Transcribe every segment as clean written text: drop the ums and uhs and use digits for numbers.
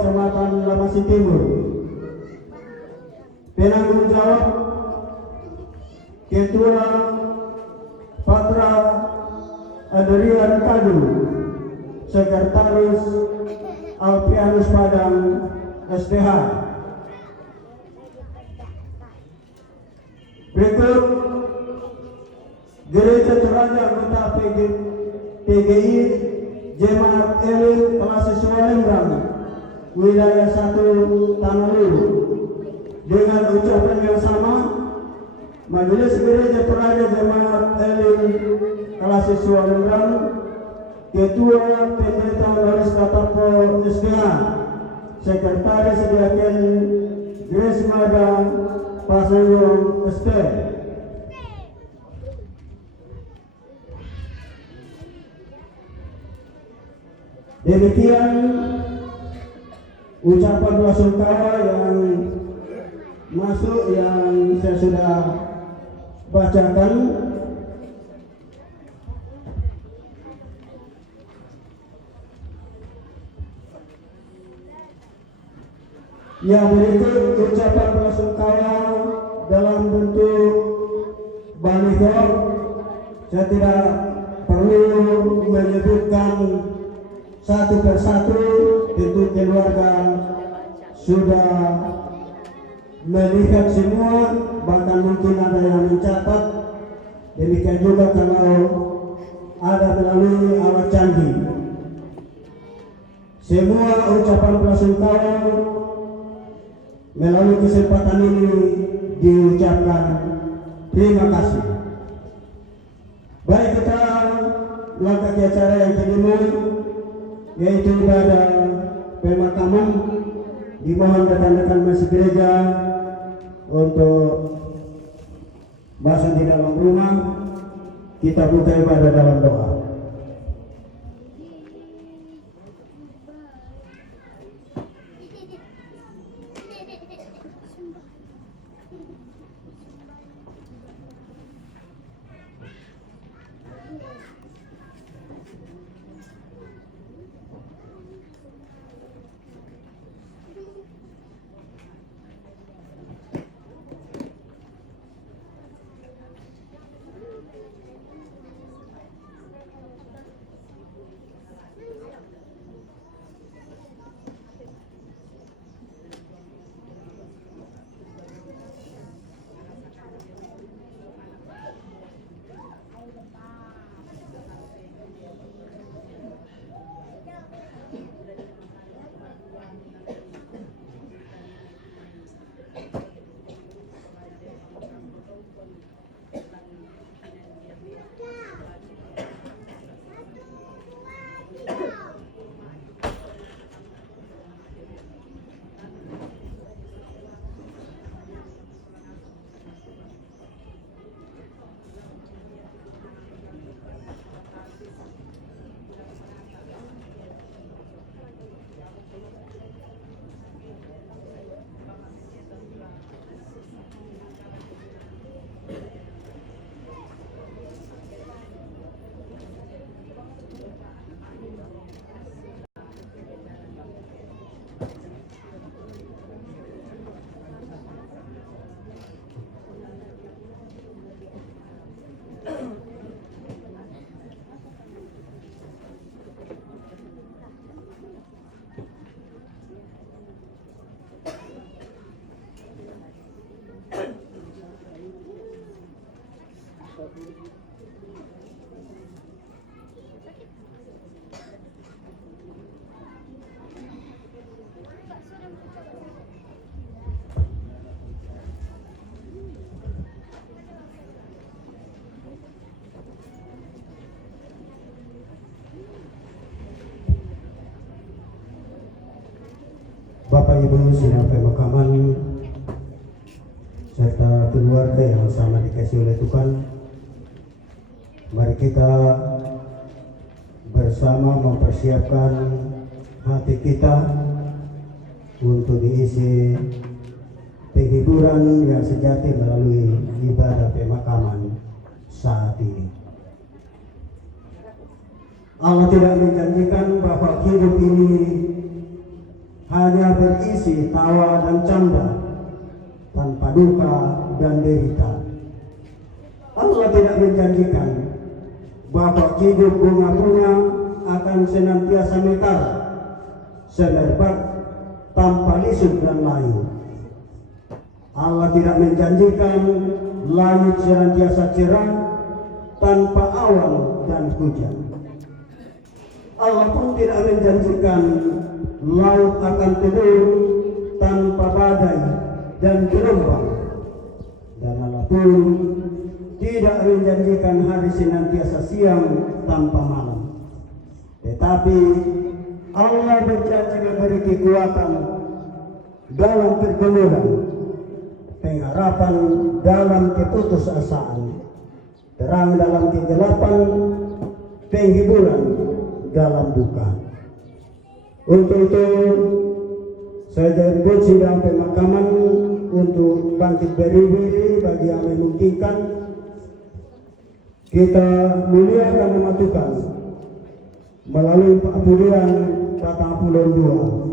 Kecamatan Lamasi Timur. Penanggung jawab Ketua Patra Adrian Kadu, Sekretaris Alpianus Padang SDH. Berikut Gereja Toraja Anggota PGI Jemaat Elit kelas siswa Lembang Wilayah 1 Tanahulu. Dengan ucapan yang sama, Majelis Gereja Toraja Jemaat Elit kelas siswa Lembang, Ketua Pendeta Maris Katapo SDH, Sekretaris Diaken Grace Mada Pasayong ST. Demikian ucapan doa sungkawa yang masuk yang saya sudah bacakan. Yang berikut ucapan doa sungkawa dalam bentuk baliho. Saya tidak perlu menyebutkan satu persatu, tentu keluarga sudah melihat semua, bahkan mungkin ada yang mencatat. Demikian juga kalau ada melalui alat canggih. Semua ucapan belasungkawa melalui kesempatan ini diucapkan terima kasih. Baik, kita langkah ke acara yang kelima, yaitu ibadah pemakaman. Dimohon rekan-rekan masjid gereja untuk masuk di dalam rumah. Kita buka ibadah dalam doa. Bapak Ibu sidang pemakaman serta keluarga yang sama dikasih oleh Tuhan, mari kita bersama mempersiapkan hati kita untuk diisi penghiburan yang sejati melalui ibadah pemakaman saat ini. Allah tidak menjanjikan bahwa hidup ini hanya berisi tawa dan canda, tanpa duka dan derita. Allah tidak menjanjikan bahwa hidup bunga-bunga akan senantiasa mekar, semerbak, tanpa lisut dan layu. Allah tidak menjanjikan langit senantiasa cerah, tanpa awan dan hujan. Allah pun tidak menjanjikan laut akan teduh tanpa badai dan gelombang. Dan Allah pun tidak menjanjikan hari senantiasa siang tanpa malam. Tetapi Allah berjanji memberi kekuatan dalam pergumulan, pengharapan dalam keputusasaan, terang dalam kegelapan, penghiburan dalam duka. Untuk itu saya jemput sidang pemakaman untuk bangkit berdiri bagi yang memungkinkan. Kita muliakan nama Tuhan melalui pemberian Patang Pulon 2.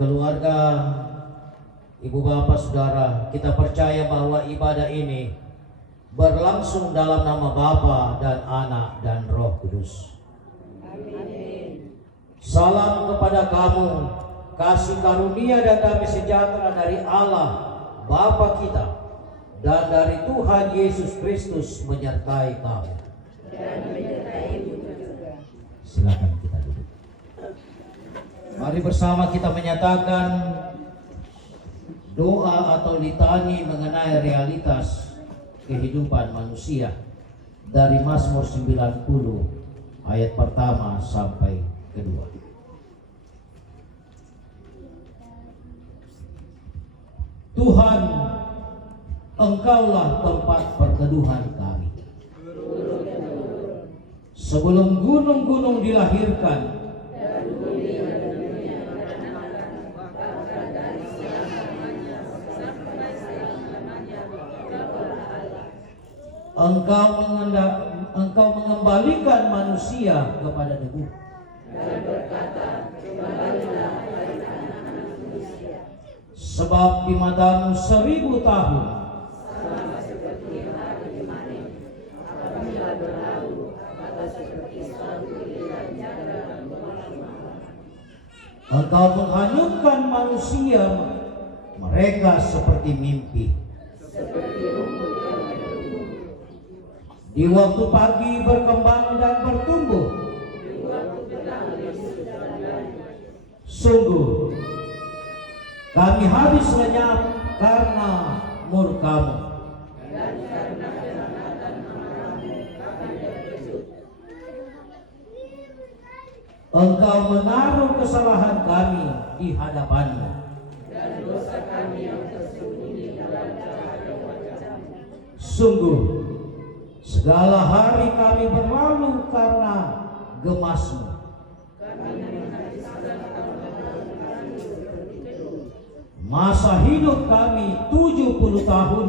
Keluarga, ibu bapak saudara, kita percaya bahwa ibadah ini berlangsung dalam nama Bapa dan Anak dan Roh Kudus. Amin. Salam kepada kamu, kasih karunia dan damai sejahtera dari Allah Bapa kita dan dari Tuhan Yesus Kristus menyertai kamu. Dan menyertaimu juga. Silakan kita duduk. Mari bersama kita menyatakan doa atau litani mengenai realitas kehidupan manusia dari Mazmur 90 ayat pertama sampai kedua. Tuhan, Engkaulah tempat perteduhan kami. Sebelum gunung-gunung dilahirkan Engkau mengembalikan manusia kepada debu. Sebab di matamu 1000 tahun Engkau menghanyutkan manusia, mereka seperti mimpi. Di waktu pagi berkembang dan bertumbuh. Sungguh, kami habis lenyap karena murka-Mu. Engkau menaruh kesalahan kami di hadapan-Mu. Sungguh, segala hari kami berlalu karena gemas-Mu. Masa hidup kami 70 tahun.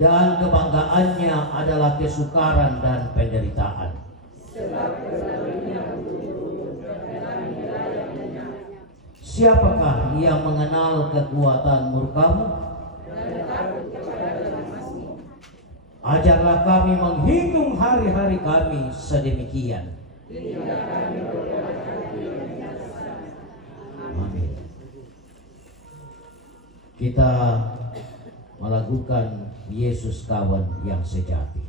Dan kebanggaannya adalah kesukaran dan penderitaan. Siapakah yang mengenal kekuatan murka-Mu? Ajarlah kami menghitung hari-hari kami sedemikian. Amin. Kita melakukan Yesus kawan yang sejati.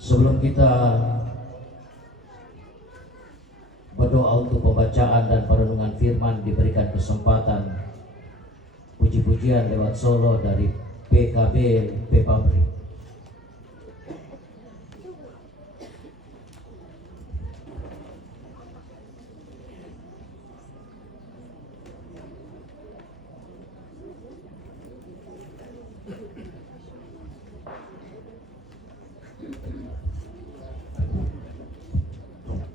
Sebelum kita berdoa untuk pembacaan dan perenungan firman, diberikan kesempatan puji-pujian lewat solo dari PKB Pepabri.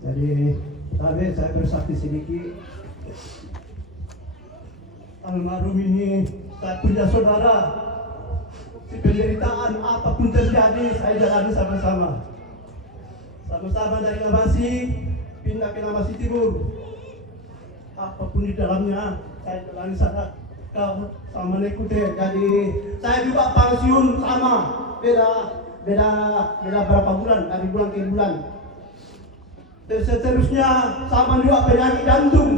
Jadi tadi Sabe, saya bersaksi sedikit. Almarhum ini saya punya saudara. Si penderitaan apapun terjadi, saya jalani sama-sama. Sama-sama dari Ngamasi pindah ke Ngamasi Timur. Apapun di dalamnya, saya jalani sama Nekute. Jadi saya juga pensiun sama, beda berapa bulan, dari bulan ke bulan. Dan seterusnya sama juga penyakit jantung.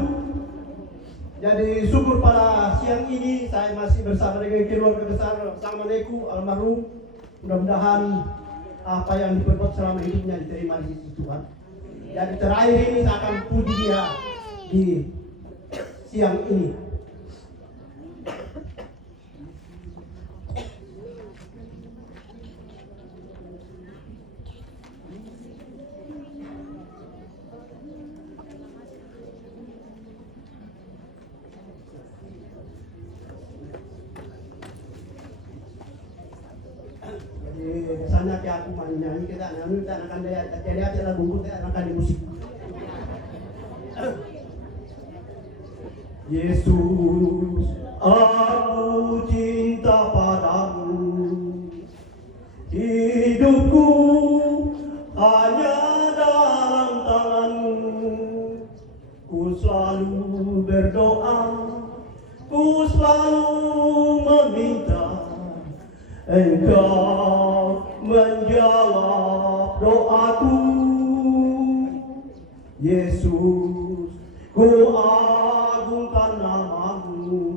Jadi syukur pada siang ini saya masih bersama dengan keluarga besar Sang Maneku almarhum. Mudah-mudahan apa yang diperbuat selama hidupnya diterima di sisi Tuhan. Jadi terakhir ini saya akan puji dia di siang ini. Biasanya kayak aku nyanyi kita akan jadi aja lagu kita akan di musik. Yesus, aku cinta padamu, hidupku hanya dalam tanganmu. Ku selalu berdoa, ku selalu meminta Engkau menjawab doaku. Yesus, ku agungkan namamu,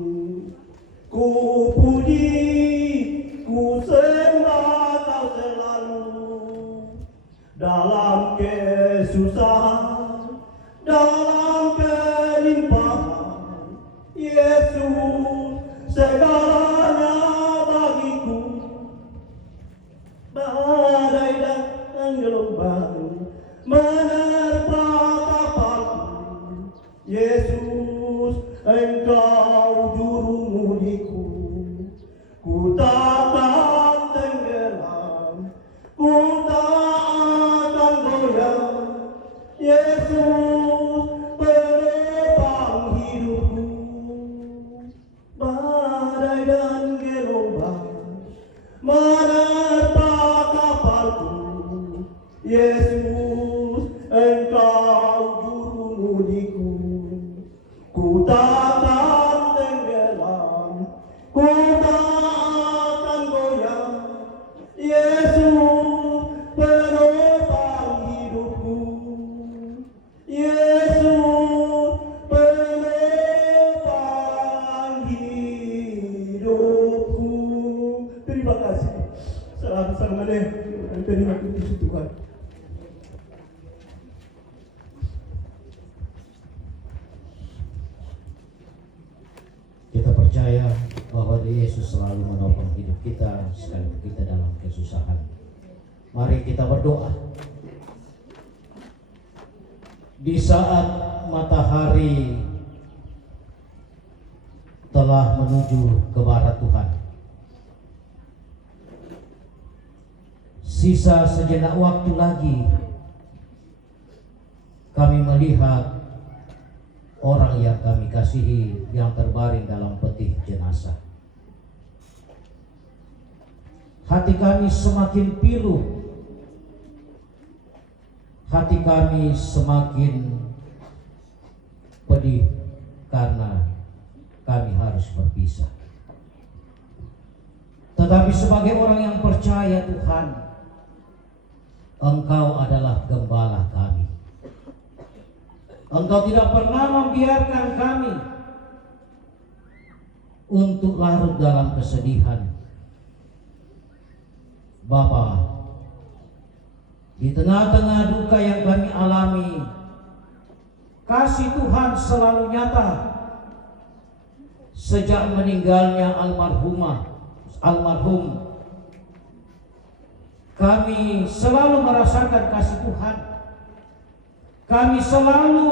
ku puji, ku sembah kau selalu. Dalam kesusahan, dalam kelimpahan, Yesus segalanya bagiku. Badai dan gelombang menerpa kapalku, Yesus Engkau juru mudiku. Ku takkan tenggelam, ku tak akan goyah, Yesus penopang hidupku. Badai dan gelombang menerpa kapalku, Yesus Engkau juru mudiku. Ku takkan tenggelam, ku takkan goyah, Yesus penopang hidupku. Yesus penopang hidupku. Terima kasih. Salam sama deh. Terima kasih Tuhan. Kita percaya bahwa Yesus selalu menopang hidup kita sekalipun kita dalam kesusahan. Mari kita berdoa. Di saat matahari telah menuju ke barat Tuhan, sisa sejenak waktu lagi kami melihat orang yang kami kasihi yang terbaring dalam peti jenazah. Hati kami semakin pilu, hati kami semakin pedih karena kami harus berpisah. Tetapi sebagai orang yang percaya Tuhan, Engkau adalah gembala kami. Engkau tidak pernah membiarkan kami untuk larut dalam kesedihan. Bapa, di tengah-tengah duka yang kami alami, kasih Tuhan selalu nyata. Sejak meninggalnya almarhum, kami selalu merasakan kasih Tuhan. Kami selalu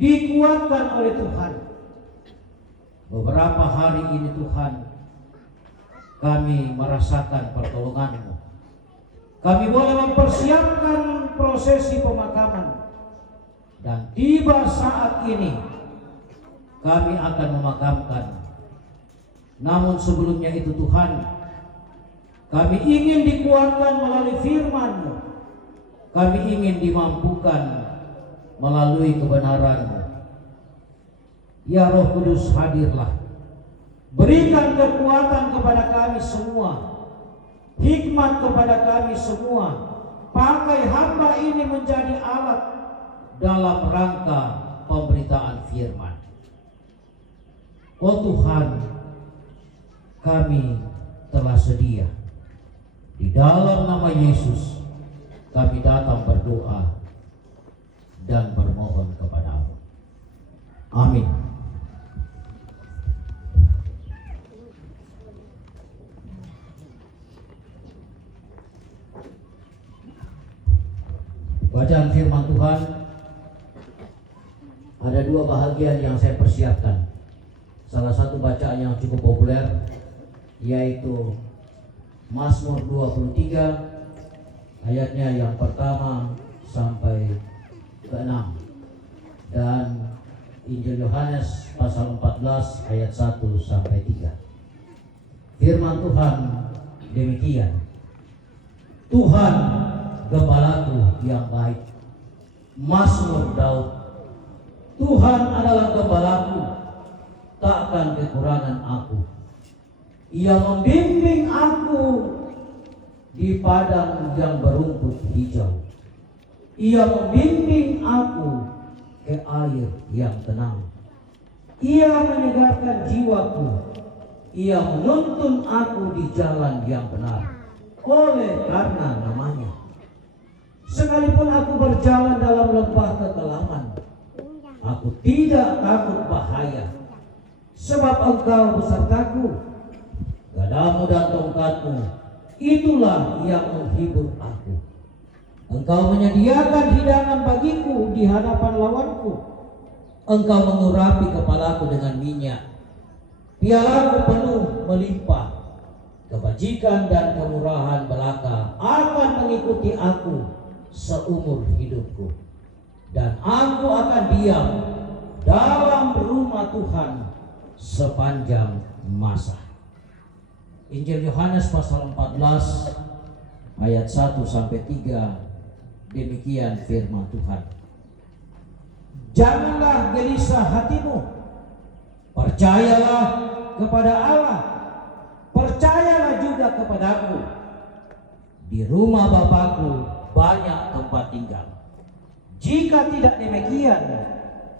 dikuatkan oleh Tuhan. Beberapa hari ini Tuhan, kami merasakan pertolongan-Mu. Kami boleh mempersiapkan prosesi pemakaman. Dan tiba saat ini kami akan memakamkan. Namun sebelumnya itu Tuhan, kami ingin dikuatkan melalui firman-Mu. Kami ingin dimampukan melalui kebenaran-Mu. Ya Roh Kudus, hadirlah. Berikan kekuatan kepada kami semua, hikmat kepada kami semua. Pakai hamba ini menjadi alat dalam rangka pemberitaan firman. Oh Tuhan, kami telah sedia. Di dalam nama Yesus kami datang berdoa dan bermohon kepada-Mu. Amin. Bacaan firman Tuhan, ada dua bahagian yang saya persiapkan. Salah satu bacaan yang cukup populer, yaitu Mazmur 23 ayatnya yang pertama sampai ke-6, dan Injil Yohanes pasal 14 ayat 1 sampai 3. Firman Tuhan demikian. Tuhan gembalaku yang baik. Mazmur Daud. Tuhan adalah gembalaku, takkan kekurangan aku. Ia membimbing aku di padang yang berumput hijau. Ia membimbing aku ke air yang tenang. Ia menyegarkan jiwaku. Ia menuntun aku di jalan yang benar oleh karena namanya. Sekalipun aku berjalan dalam lembah kekelaman, aku tidak takut bahaya, sebab Engkau besertaku. Gadamu dan tongkatmu, itulah yang menghibur aku. Engkau menyediakan hidangan bagiku di hadapan lawanku. Engkau mengurapi kepalaku dengan minyak. Pialaku penuh melimpah. Kebajikan dan kemurahan belaka akan mengikuti aku seumur hidupku, dan aku akan diam dalam rumah Tuhan sepanjang masa. Injil Yohanes pasal 14 ayat 1 sampai 3, demikian firman Tuhan. Janganlah gelisah hatimu, percayalah kepada Allah, percayalah juga kepadaku. Di rumah Bapakku banyak tempat tinggal. Jika tidak demikian,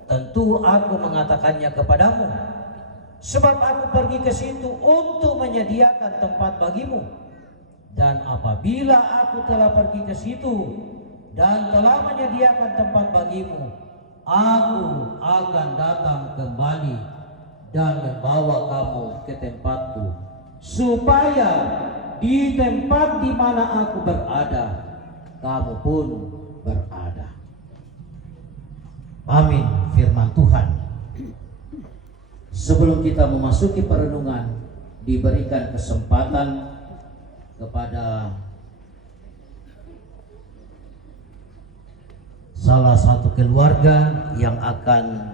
tentu aku mengatakannya kepadamu. Sebab aku pergi ke situ untuk menyediakan tempat bagimu. Dan apabila aku telah pergi ke situ dan telah menyediakan tempat bagimu, aku akan datang kembali dan membawa kamu ke tempatku, supaya di tempat di mana aku berada, kamu pun berada. Amin, firman Tuhan. Sebelum kita memasuki perenungan, diberikan kesempatan kepada salah satu keluarga yang akan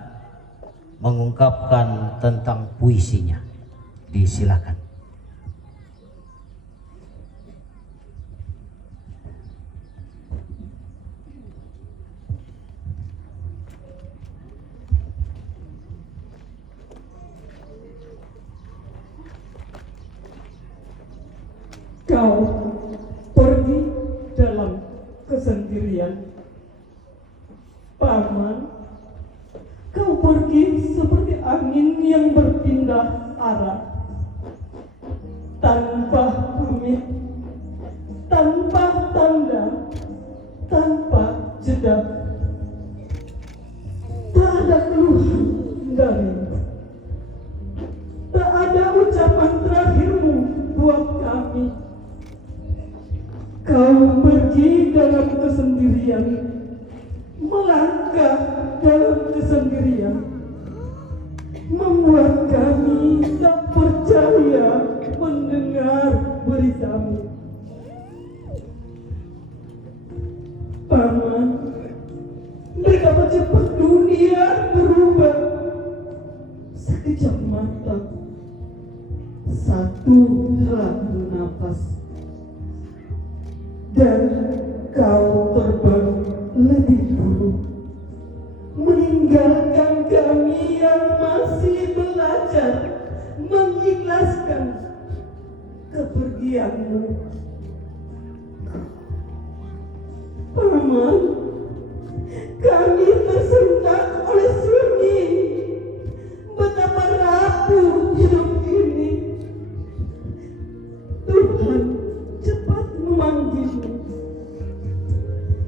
mengungkapkan tentang puisinya. Disilakan. Kau pergi dalam kesendirian, Paman. Kau pergi seperti angin yang berpindah arah, tanpa pamit, tanpa tanda, tanpa jeda. Tak ada keluhan darimu, tak ada ucapan terakhirmu buat kami. Kau pergi dalam kesendirian, melangkah dalam kesendirian, membuat kami tak percaya mendengar beritamu. Paman, betapa cepat satu helai nafas. Dan kau terbang lebih dulu, meninggalkan kami yang masih belajar mengikhlaskan kepergianmu. Paman, kami tersentak oleh sunyi. Betapa rapuh hidup ini. Tuhan cepat memanggilmu.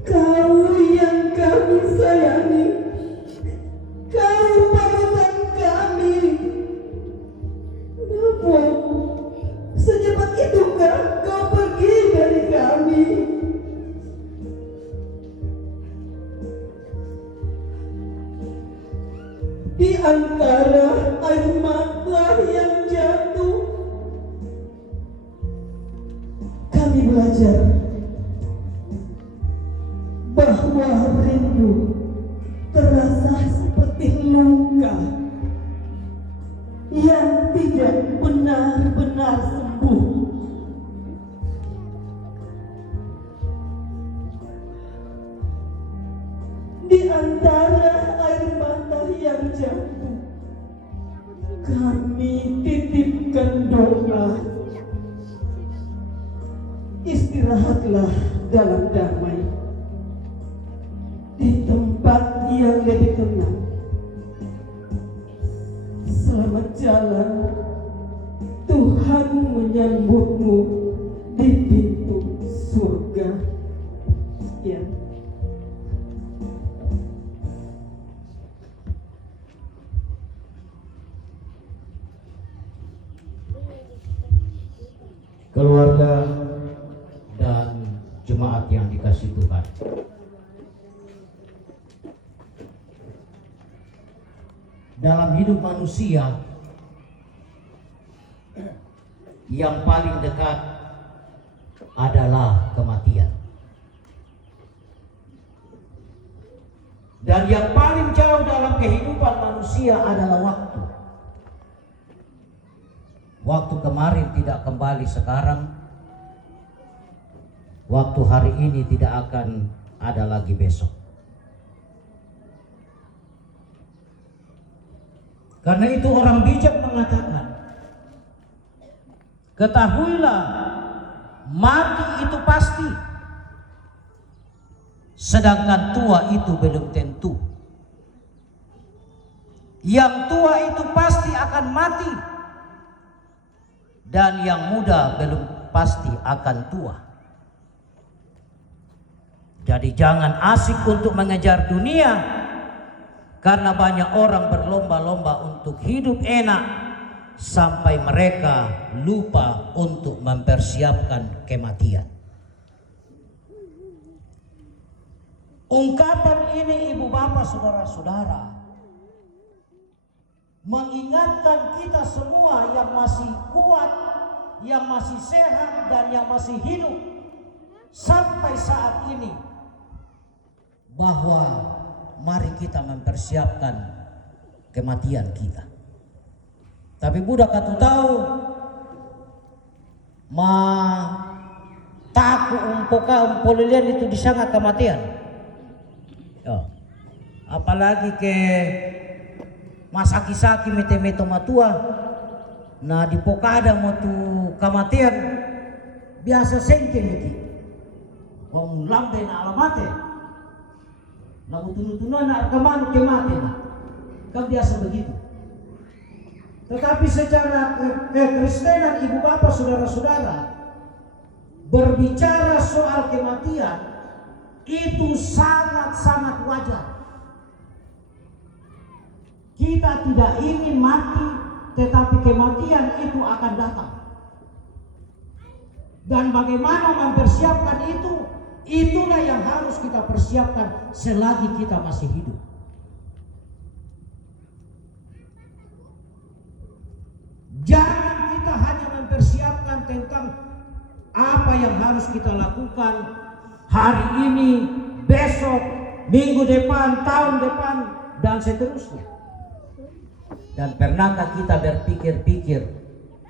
Kau yang kami sayangi, kau panutan kami. Namun secepat itukah kau pergi dari kami? Di antara air mata yang jatuh, kami belajar bahwa rindu terasa seperti luka yang tidak benar-benar sembuh. Di antara air mata yang jatuh, kami titipkan doa. Istirahatlah dalam damai di tempat yang lebih tenang. Selamat jalan, Tuhan menyambutmu di pintu surga. Ya. Keluarga dan jemaat yang dikasihi Tuhan, dalam hidup manusia yang paling dekat adalah kematian, dan yang paling jauh dalam kehidupan manusia adalah waktu. Waktu kemarin tidak kembali sekarang, waktu hari ini tidak akan ada lagi besok. Karena itu orang bijak mengatakan, ketahuilah mati itu pasti, sedangkan tua itu belum tentu. Yang tua itu pasti akan mati, dan yang muda belum pasti akan tua. Jadi jangan asik untuk mengejar dunia, karena banyak orang berlomba-lomba untuk hidup enak sampai mereka lupa untuk mempersiapkan kematian. Ungkapan ini ibu bapak saudara-saudara mengingatkan kita semua yang masih kuat, yang masih sehat, dan yang masih hidup sampai saat ini, bahwa mari kita mempersiapkan kematian kita. Tapi budak katu tahu taku umpoka umpolilian itu disangka kematian. Ya. Apalagi ke masaki-saki mete-mete matua, nah di pokada mau tu kematian biasa sengke miti. Wong lambe na alamate. Na utunu-tunu na arkamanu kemate na. Kan biasa begitu. Tetapi secara kekristenan ibu bapak saudara-saudara, berbicara soal kematian itu sangat-sangat wajar. Kita tidak ingin mati, tetapi kematian itu akan datang. Dan bagaimana mempersiapkan itu, itulah yang harus kita persiapkan selagi kita masih hidup. Jangan kita hanya mempersiapkan tentang apa yang harus kita lakukan hari ini, besok, minggu depan, tahun depan, dan seterusnya. Dan pernahkah kita berpikir-pikir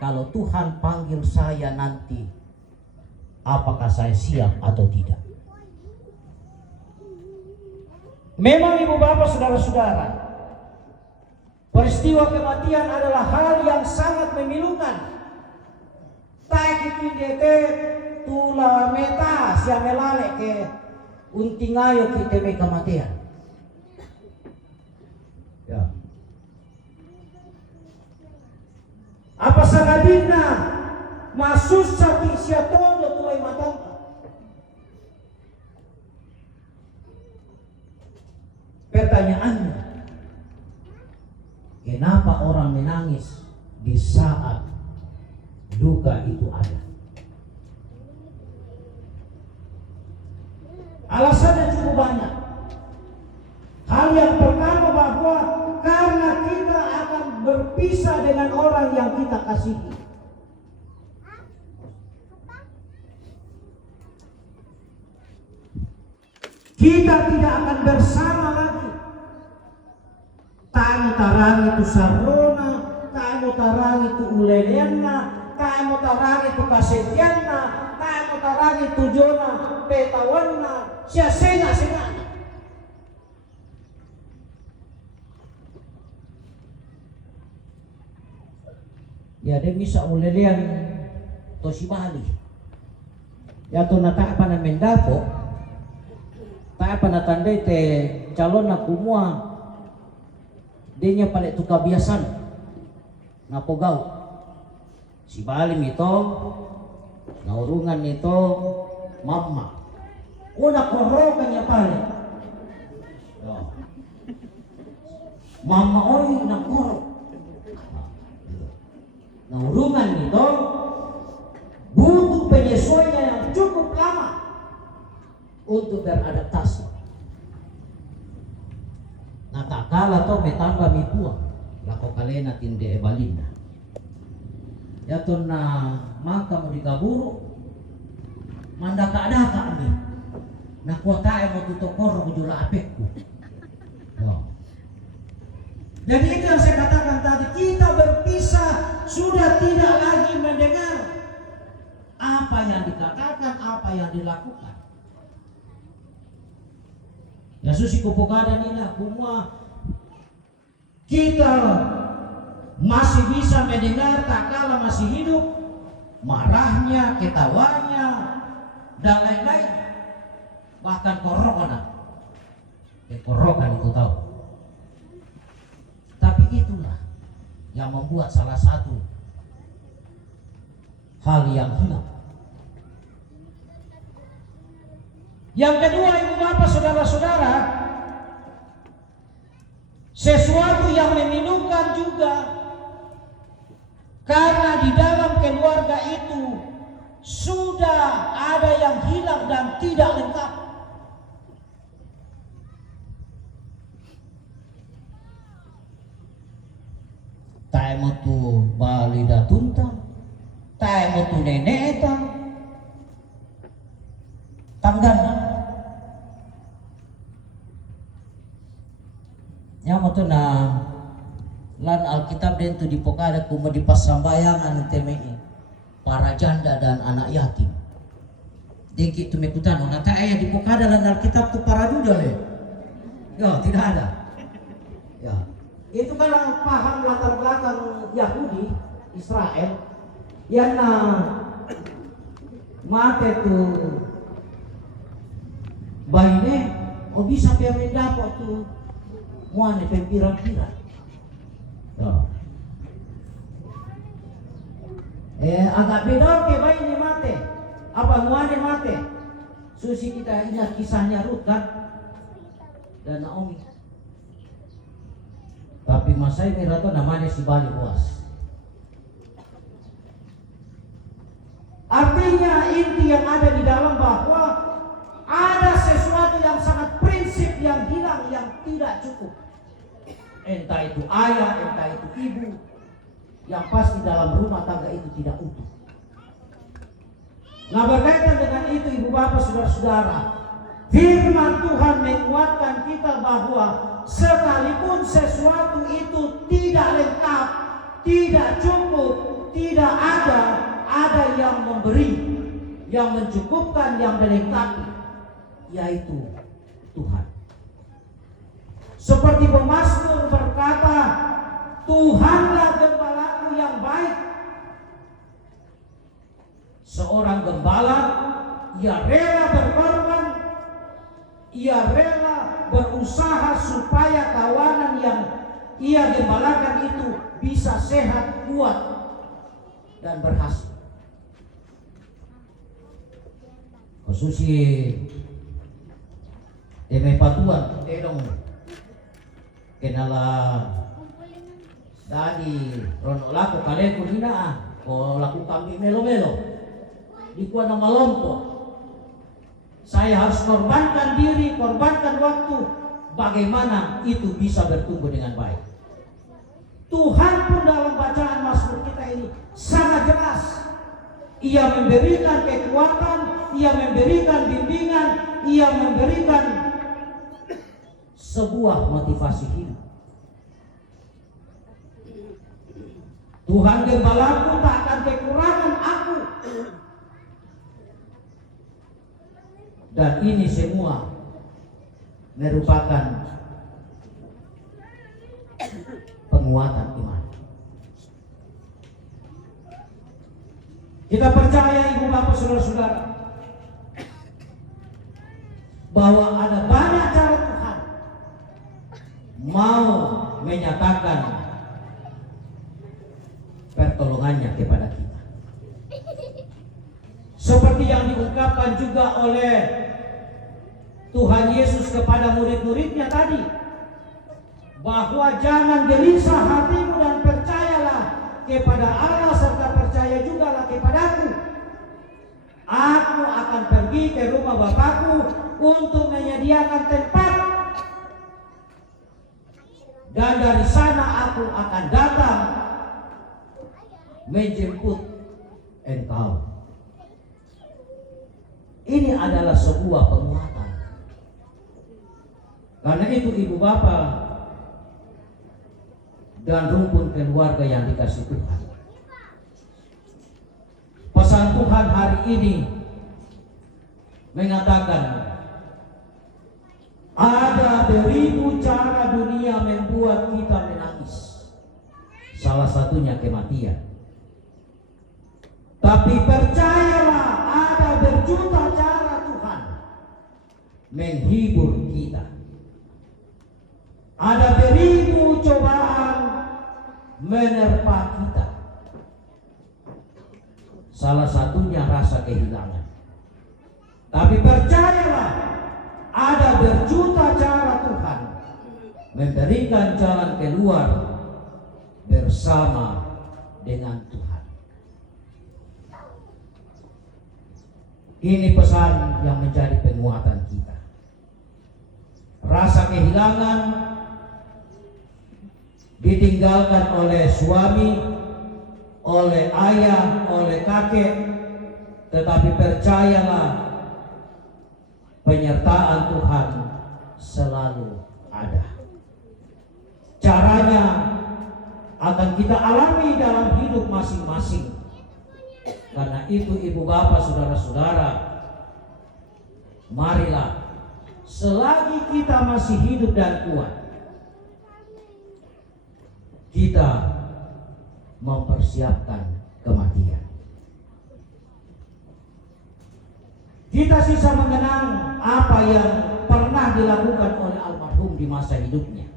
kalau Tuhan panggil saya nanti, apakah saya siap atau tidak? Memang ibu bapak saudara-saudara, peristiwa kematian adalah hal yang sangat memilukan. Tak kita tula meta siamelale ke untingayo kita may kematian. Ya. Apa sakadina masusah siya todo tuay matanta. Pertanyaannya, kenapa orang menangis di saat duka itu ada? Alasannya cukup banyak. Hal yang pertama bahwa karena kita akan berpisah dengan orang yang kita kasihi. Kita tidak akan bersama lagi. Tayo tarang itu sarona, tayo tarang itu ulelianna, tayo tarang itu kasetianna, tayo tarang itu jona petawanna, siya sena. Ya dia bisa ulelian to si Bali. Ya to nata apa na mendapo. Ta apa na tandai te calon na kumua. Dia paling tu kebiasaan ngapogau. Si Bali ito naurungan nito mama. Una korokan niya paling. Mama oi nakorok. Naurungan nito butuh penyesuaian yang cukup lama untuk beradaptasi. Natakala to metamba mipua lako kalena tinde ebalina. Yaton na maka mo digaburo mandaka-daka ami. Nakuatae mo tutokoro kujula apekku. Jadi itu yang saya katakan tadi, kita berpisah sudah tidak lagi mendengar apa yang dikatakan, apa yang dilakukan. Ya susi kupokada nila kumua kita masih bisa mendengar tak kala masih hidup, marahnya, ketawanya, dan lain-lain. Bahkan korokan. Korokan itu tahu. Tapi itulah yang membuat salah satu hal yang hilang. Yang kedua, ibu bapak saudara-saudara, sesuatu yang memilukan juga karena di dalam keluarga itu sudah ada yang hilang dan tidak lengkap. Tayo mo tu bali datunta, tayo mo tu neneta, tanggan na. Yang mo tu na lan Alkitab din tu dipokada kumo di pasambayangan temei para janda dan anak yatim. Dengki tu mekutan, nata ayah dipokada lan Alkitab tu para duda le. Ya tidak ada. Ya. Itu kalau paham latar belakang Yahudi Israel yang mate tu baine o bisa pia mendapat tu muane pempirang-pirang. Agak beda ke baine mate apa muane mate. Susi kita ingat kisahnya Rut kan dan Naomi. Tapi masai mirato namanya si Bali buas. Artinya inti yang ada di dalam bahwa ada sesuatu yang sangat prinsip yang hilang, yang tidak cukup. Entah itu ayah, entah itu ibu, yang pasti dalam rumah tangga itu tidak utuh. Nah berkaitan dengan itu ibu bapak saudara-saudara, firman Tuhan menguatkan kita bahwa sekalipun sesuatu itu tidak lengkap, tidak cukup, tidak ada yang memberi, yang mencukupkan, yang melengkapi, yaitu Tuhan. Seperti pemazmur berkata, Tuhanlah gembalaku yang baik. Seorang gembala, ia rela berkorban, ia rela berusaha supaya kawanan yang ia gembalakan itu bisa sehat, kuat, dan berhasil. Khususnya Eme patuan edong kenala dadi rono laku kaleku hina o laku kami melo-melo di kuana malompo. Saya harus korbankan diri, korbankan waktu, bagaimana itu bisa bertumbuh dengan baik. Tuhan pun dalam bacaan Mazmur kita ini sangat jelas. Ia memberikan kekuatan, ia memberikan bimbingan, ia memberikan sebuah motivasi hidup. Tuhan gembalaku, tak akan kekurangan aku. Dan ini semua merupakan penguatan iman. Kita percaya ibu bapak saudara-saudara bahwa ada banyak cara Tuhan mau menyatakan pertolongannya kepada kita. Seperti yang diungkapkan juga oleh Tuhan Yesus kepada murid-muridnya tadi, bahwa jangan gelisah hatimu dan percayalah kepada Allah serta percaya jugalah kepadaku. Aku akan pergi ke rumah Bapakku untuk menyediakan tempat, dan dari sana aku akan datang menjemput engkau. Ini adalah sebuah penguatan. Karena itu ibu bapak dan rumpun keluarga yang dikasih Tuhan, pesan Tuhan hari ini mengatakan ada beribu cara dunia membuat kita menangis, salah satunya kematian. Tapi percayalah, ada berjuta cara Tuhan menghibur kita. Ada beribu cobaan menerpa kita, salah satunya rasa kehilangan. Tapi percayalah, ada berjuta cara Tuhan memberikan jalan keluar bersama dengan Tuhan. Ini pesan yang menjadi penguatan kita. Rasa kehilangan ditinggalkan oleh suami, oleh ayah, oleh kakek, tetapi percayalah, penyertaan Tuhan selalu ada. Caranya akan kita alami dalam hidup masing-masing. Karena itu ibu bapak saudara-saudara, marilah selagi kita masih hidup dan kuat, kita mempersiapkan kematian. Kita sisa mengenang apa yang pernah dilakukan oleh almarhum di masa hidupnya.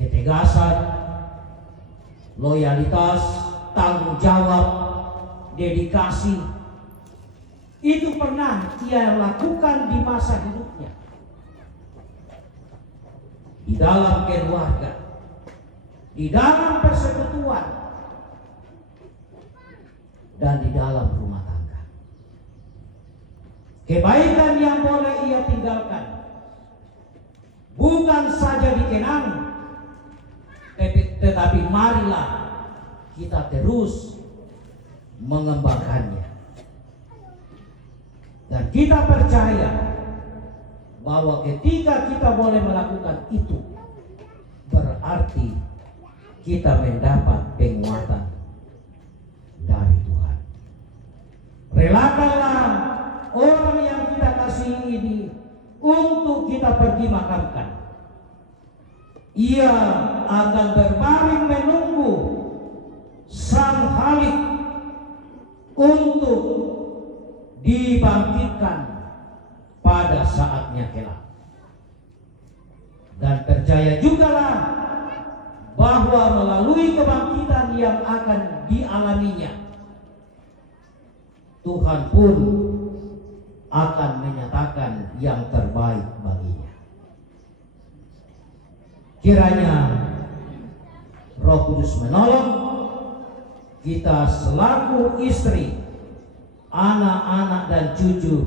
Ketegasan, loyalitas, tanggung jawab, dedikasi, itu pernah ia lakukan di masa hidupnya. Di dalam keluarga, di dalam persekutuan, dan di dalam rumah tangga. Kebaikan yang boleh ia tinggalkan bukan saja dikenang, tetapi marilah kita terus mengembangkannya. Dan kita percaya bahwa ketika kita boleh melakukan itu, berarti kita mendapat penguatan dari Tuhan. Relakanlah orang yang kita kasihi ini untuk kita pergi makamkan. Ia akan berbaring menunggu Sang Khalik untuk dibangkitkan pada saatnya kelak. Dan percaya jugalah bahwa melalui kebangkitan yang akan dialaminya, Tuhan pun akan menyatakan yang terbaik baginya. Kiranya Roh Kudus menolong kita selaku istri, anak-anak dan cucu,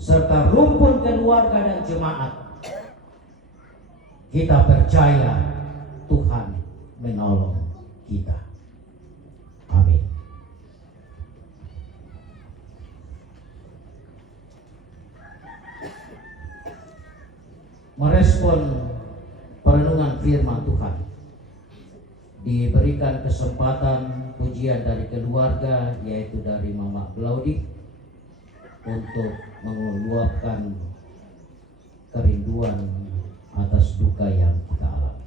serta rumpun keluarga dan jemaat. Kita percaya Tuhan menolong kita. Amin. Merespon perenungan firman Tuhan, diberikan kesempatan pujian dari keluarga, yaitu dari Mama Glaudi, untuk meluapkan kerinduan atas duka yang kita alami.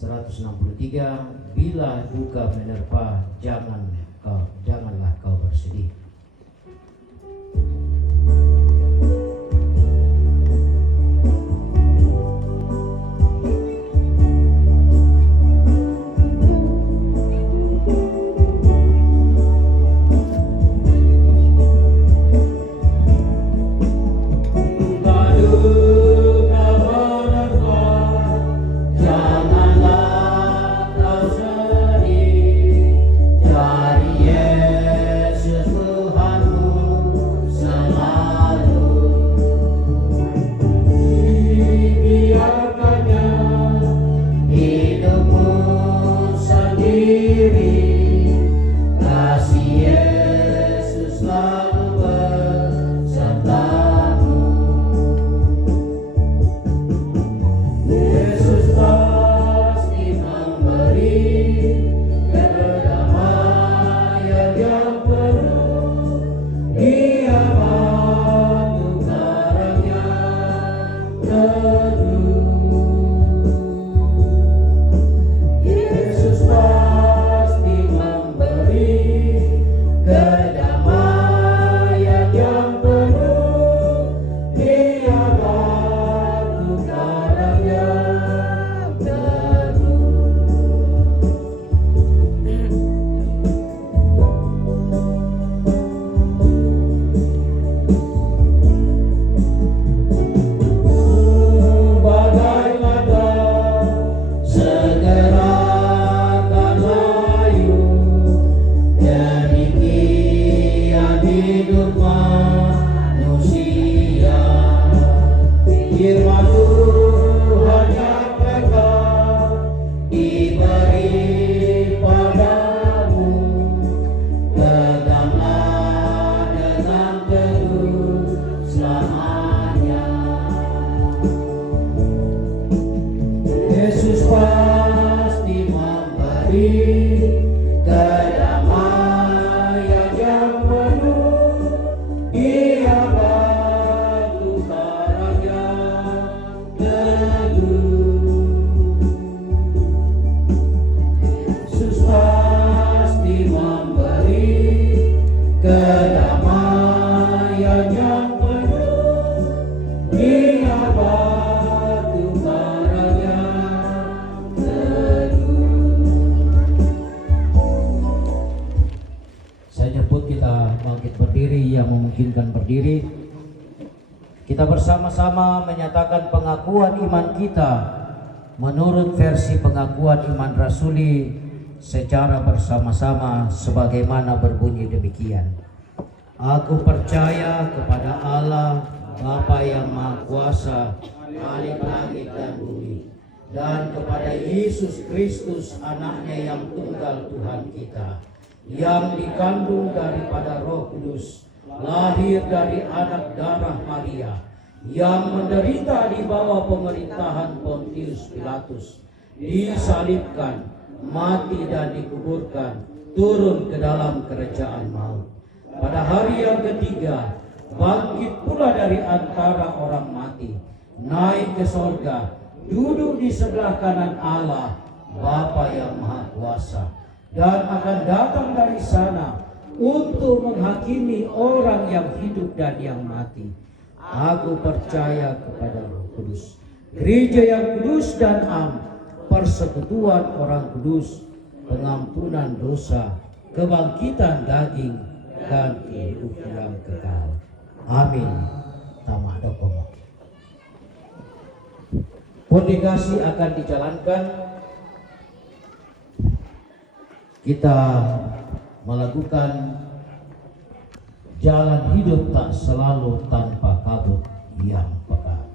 163, bila duka menerpa, janganlah kau bersedih. Berdiri, kita bersama-sama menyatakan pengakuan iman kita menurut versi pengakuan iman rasuli secara bersama-sama sebagaimana berbunyi demikian. Aku percaya kepada Allah Bapa yang Maha Kuasa, Khalik langit dan bumi, dan kepada Yesus Kristus anaknya yang tunggal Tuhan kita, yang dikandung daripada Roh Kudus, lahir dari anak darah Maria, yang menderita di bawah pemerintahan Pontius Pilatus, disalibkan, mati dan dikuburkan, turun ke dalam kerajaan maut. Pada hari yang ketiga, bangkit pula dari antara orang mati, naik ke sorga, duduk di sebelah kanan Allah, Bapa yang Maha Kuasa, dan akan datang dari sana untuk menghakimi orang yang hidup dan yang mati. Aku percaya kepada Roh Kudus, gereja yang kudus dan am, persekutuan orang kudus, pengampunan dosa, kebangkitan daging, dan hidup yang kekal. Amin. Tamak dokomo. Kongregasi akan dijalankan. Kita melakukan jalan hidup tak selalu tanpa kabut yang peka.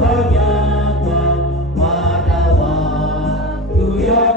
Hanya pada waktu yang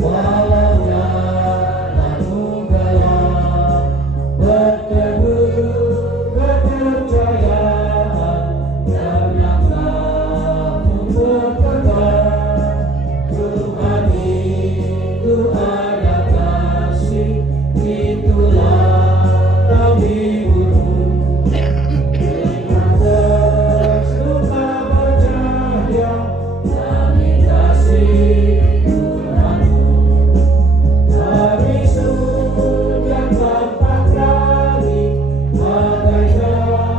walau jalanmu gelap, berteduh kepercayaan dan yang kamu bertegar. Tuhan itu ada kasih, itulah tabiburmu. Dengan tersuka bercahaya, kami kasih Tuhanmu. Habis hujan tampak langit, bagaikan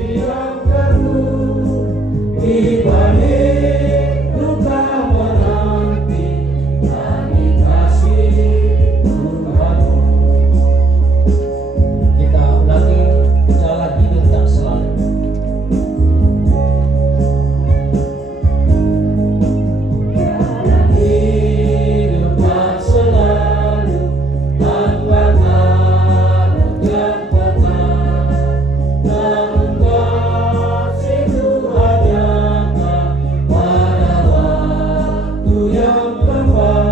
yang keruh. Di balik duka menanti, kami kasih Tuhanmu. Kita ulangi, jalan hidup tak selalu. Jalan hidup tak selalu, tanpa harus yang benar. Namun kasih Tuhan nyata pada waktu yang tepat.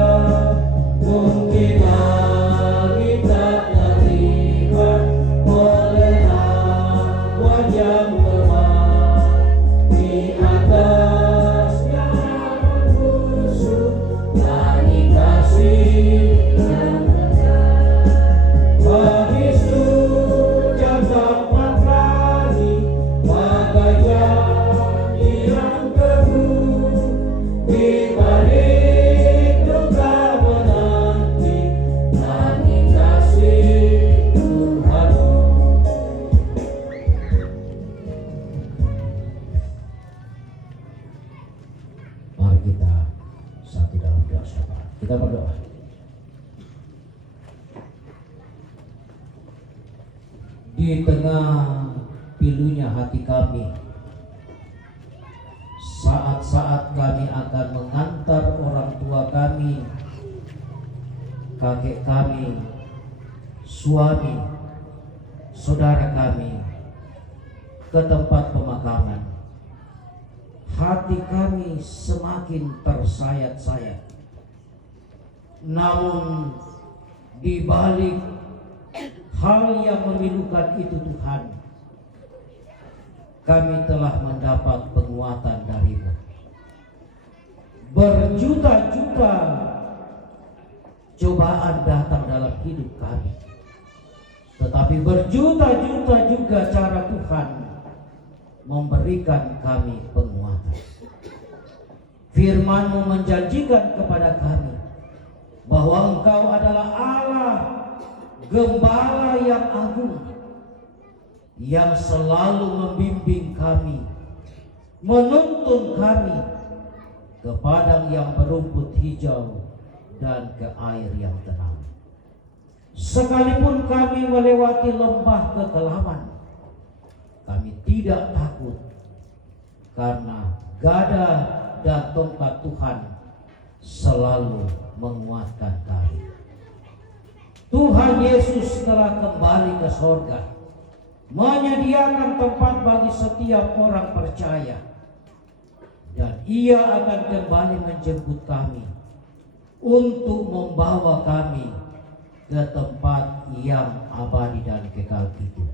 Mungkin langit tak terlihat oleh awan yang gelap, di atasnya membusuk nyanyi kasih yang kekal. Habis hujan tampak langit, bagaikan yang keruh. Di balik duka menanti, nyanyi kasih Tuhanmu. Mari kita satu dalam doa syafaat. Kita berdoa. Di tengah pilunya hati kami, saat-saat kami akan mengantar orang tua kami, kakek kami, suami, saudara kami ke tempat pemakaman, hati kami semakin tersayat-sayat. Namun di balik hal yang memilukan itu Tuhan, kami telah mendapat penguatan dari-Mu. Berjuta-juta cobaan datang dalam hidup kami, tetapi berjuta-juta juga cara Tuhan memberikan kami penguatan. Firman-Mu menjanjikan kepada kami bahwa Engkau adalah Allah Gembala yang agung, yang selalu membimbing kami, menuntun kami ke padang yang berumput hijau dan ke air yang tenang. Sekalipun kami melewati lembah kekelaman, kami tidak takut, karena gada dan tongkat Tuhan selalu menguatkan kami. Tuhan Yesus telah kembali ke sorga, menyediakan tempat bagi setiap orang percaya, dan Ia akan kembali menjemput kami untuk membawa kami ke tempat yang abadi dan kekal itu.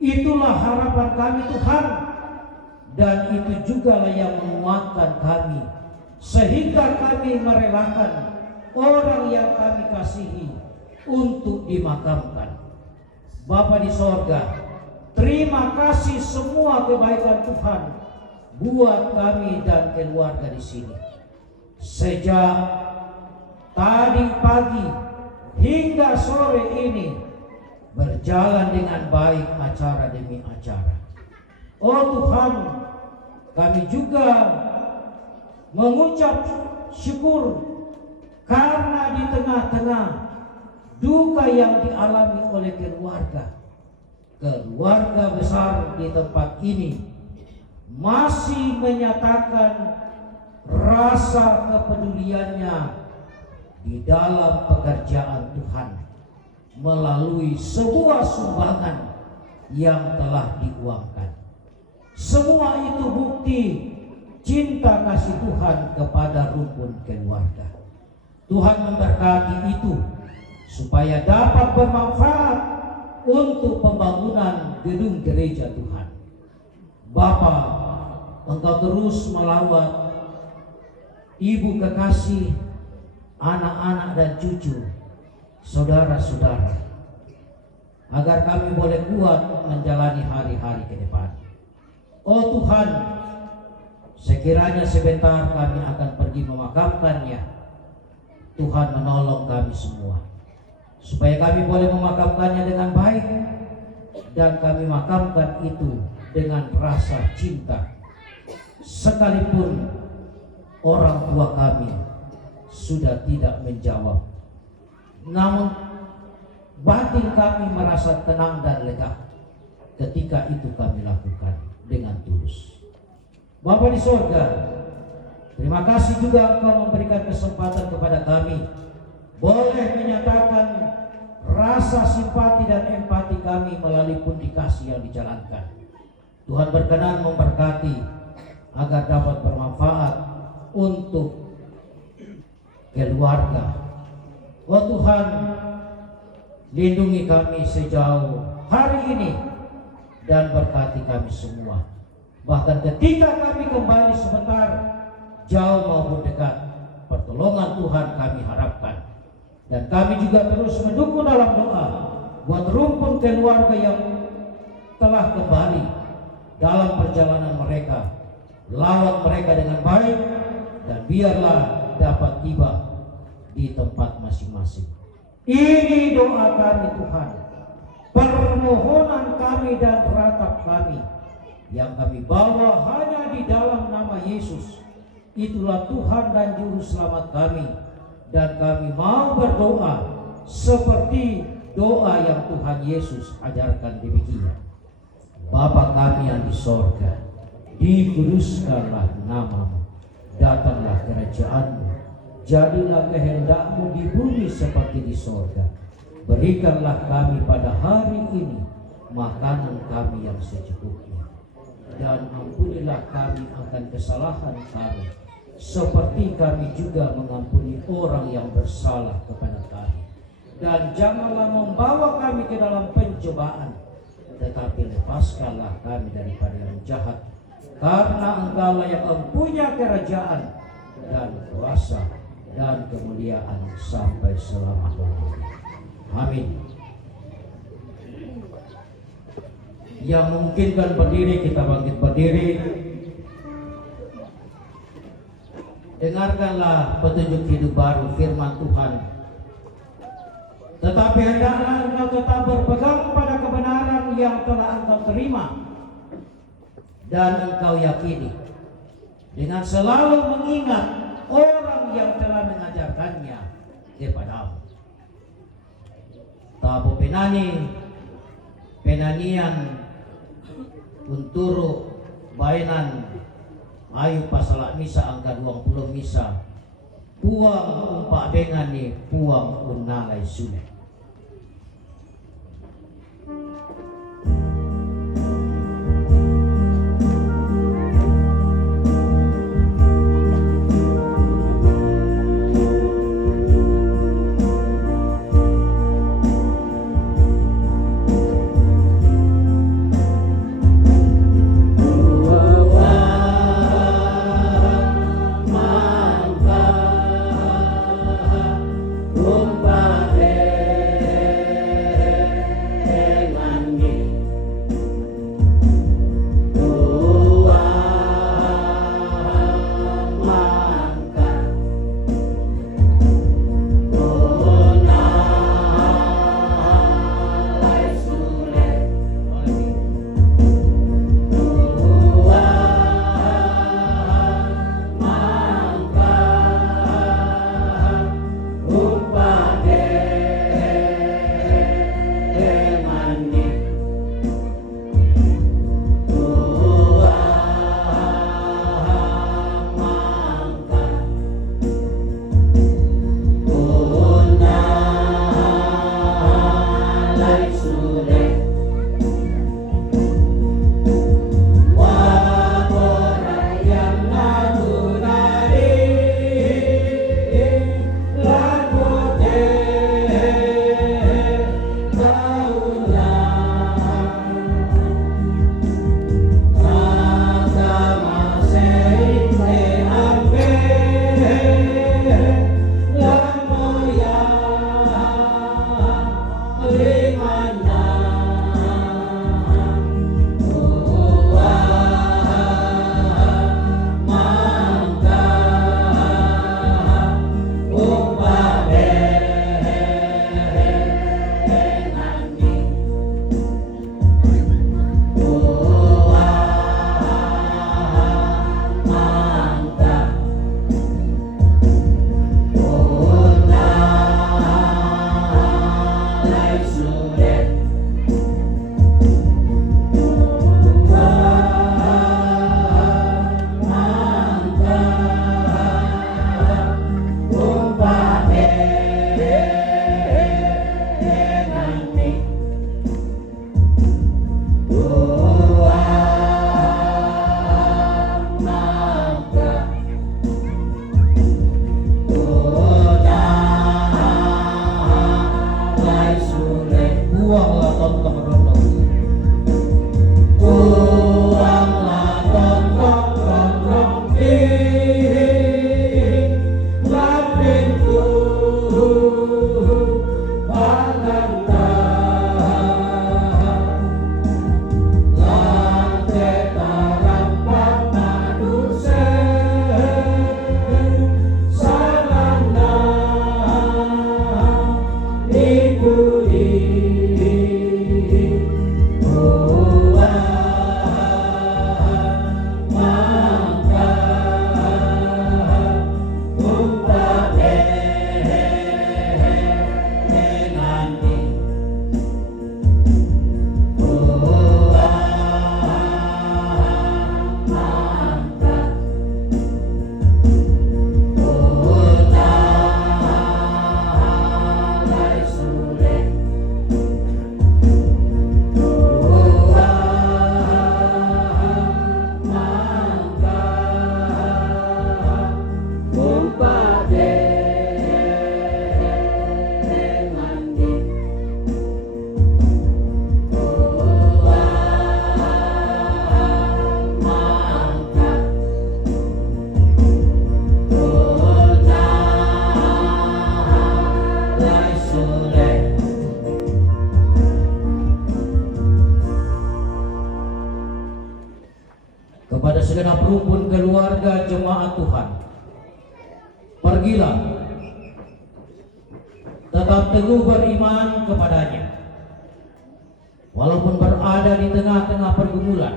Itulah harapan kami Tuhan, dan itu jugalah yang menguatkan kami, sehingga kami merelakan orang yang kami kasihi untuk dimakamkan. Bapa di sorga, terima kasih semua kebaikan Tuhan buat kami dan keluarga di sini. Sejak tadi pagi hingga sore ini berjalan dengan baik acara demi acara. Oh Tuhan, kami juga mengucap syukur karena di tengah-tengah duka yang dialami oleh keluarga besar di tempat ini masih menyatakan rasa kepeduliannya di dalam pekerjaan Tuhan melalui sebuah sumbangan yang telah diuangkan. Semua itu bukti cinta kasih Tuhan kepada rukun keluarga. Tuhan memberkati itu supaya dapat bermanfaat untuk pembangunan gedung gereja Tuhan. Bapa, Engkau terus melawat ibu kekasih, anak-anak dan cucu, saudara-saudara, agar kami boleh kuat menjalani hari-hari ke depan. Oh Tuhan, sekiranya sebentar kami akan pergi memakamkannya, Tuhan menolong kami semua, supaya kami boleh memakamkannya dengan baik, dan kami makamkan itu dengan rasa cinta, sekalipun orang tua kami sudah tidak menjawab. Namun batin kami merasa tenang dan lega ketika itu kami lakukan dengan tulus. Bapa di sorga, terima kasih juga Engkau memberikan kesempatan kepada kami boleh menyatakan rasa simpati dan empati kami melalui publikasi yang dijalankan. Tuhan berkenan memberkati agar dapat bermanfaat untuk keluarga. Oh Tuhan, lindungi kami sejauh hari ini dan berkati kami semua. Bahkan ketika kami kembali sebentar, jauh maupun dekat, pertolongan Tuhan kami harapkan. Dan kami juga terus mendukung dalam doa buat rumpun keluarga yang telah kembali dalam perjalanan mereka. Lawat mereka dengan baik dan biarlah dapat tiba di tempat masing-masing. Ini doa kami Tuhan, permohonan kami dan ratap kami yang kami bawa hanya di dalam nama Yesus. Itulah Tuhan dan Juru Selamat kami, dan kami mau berdoa seperti doa yang Tuhan Yesus ajarkan demikian. Bapa kami yang di sorga, dikuduskanlah namamu, datanglah kerajaanmu, jadilah kehendakmu di bumi seperti di sorga. Berikanlah kami pada hari ini makanan kami yang secukupnya, dan ampunilah kami akan kesalahan kami, seperti kami juga mengampuni orang yang bersalah kepada kami. Dan janganlah membawa kami ke dalam pencobaan, tetapi lepaskanlah kami daripada yang jahat, karena Engkaulah yang mempunyai kerajaan dan kuasa dan kemuliaan sampai selama-lamanya. Amin. Yang memungkinkan berdiri, kita bangkit berdiri. Dengarkanlah petunjuk hidup baru firman Tuhan. Tetapi hendaklah engkau tetap berpegang pada kebenaran yang telah engkau terima dan engkau yakini, dengan selalu mengingat orang yang telah mengajarkannya kepadamu. Tapo penanian unturu bainan ayu pasalak misa angka 20 misa puang umpak bengani puang unalai sulit. Yerusalem. Kepada segenap rukun keluarga jemaat Tuhan, pergilah, tetap teguh beriman kepadanya, walaupun berada di tengah-tengah pergumulan,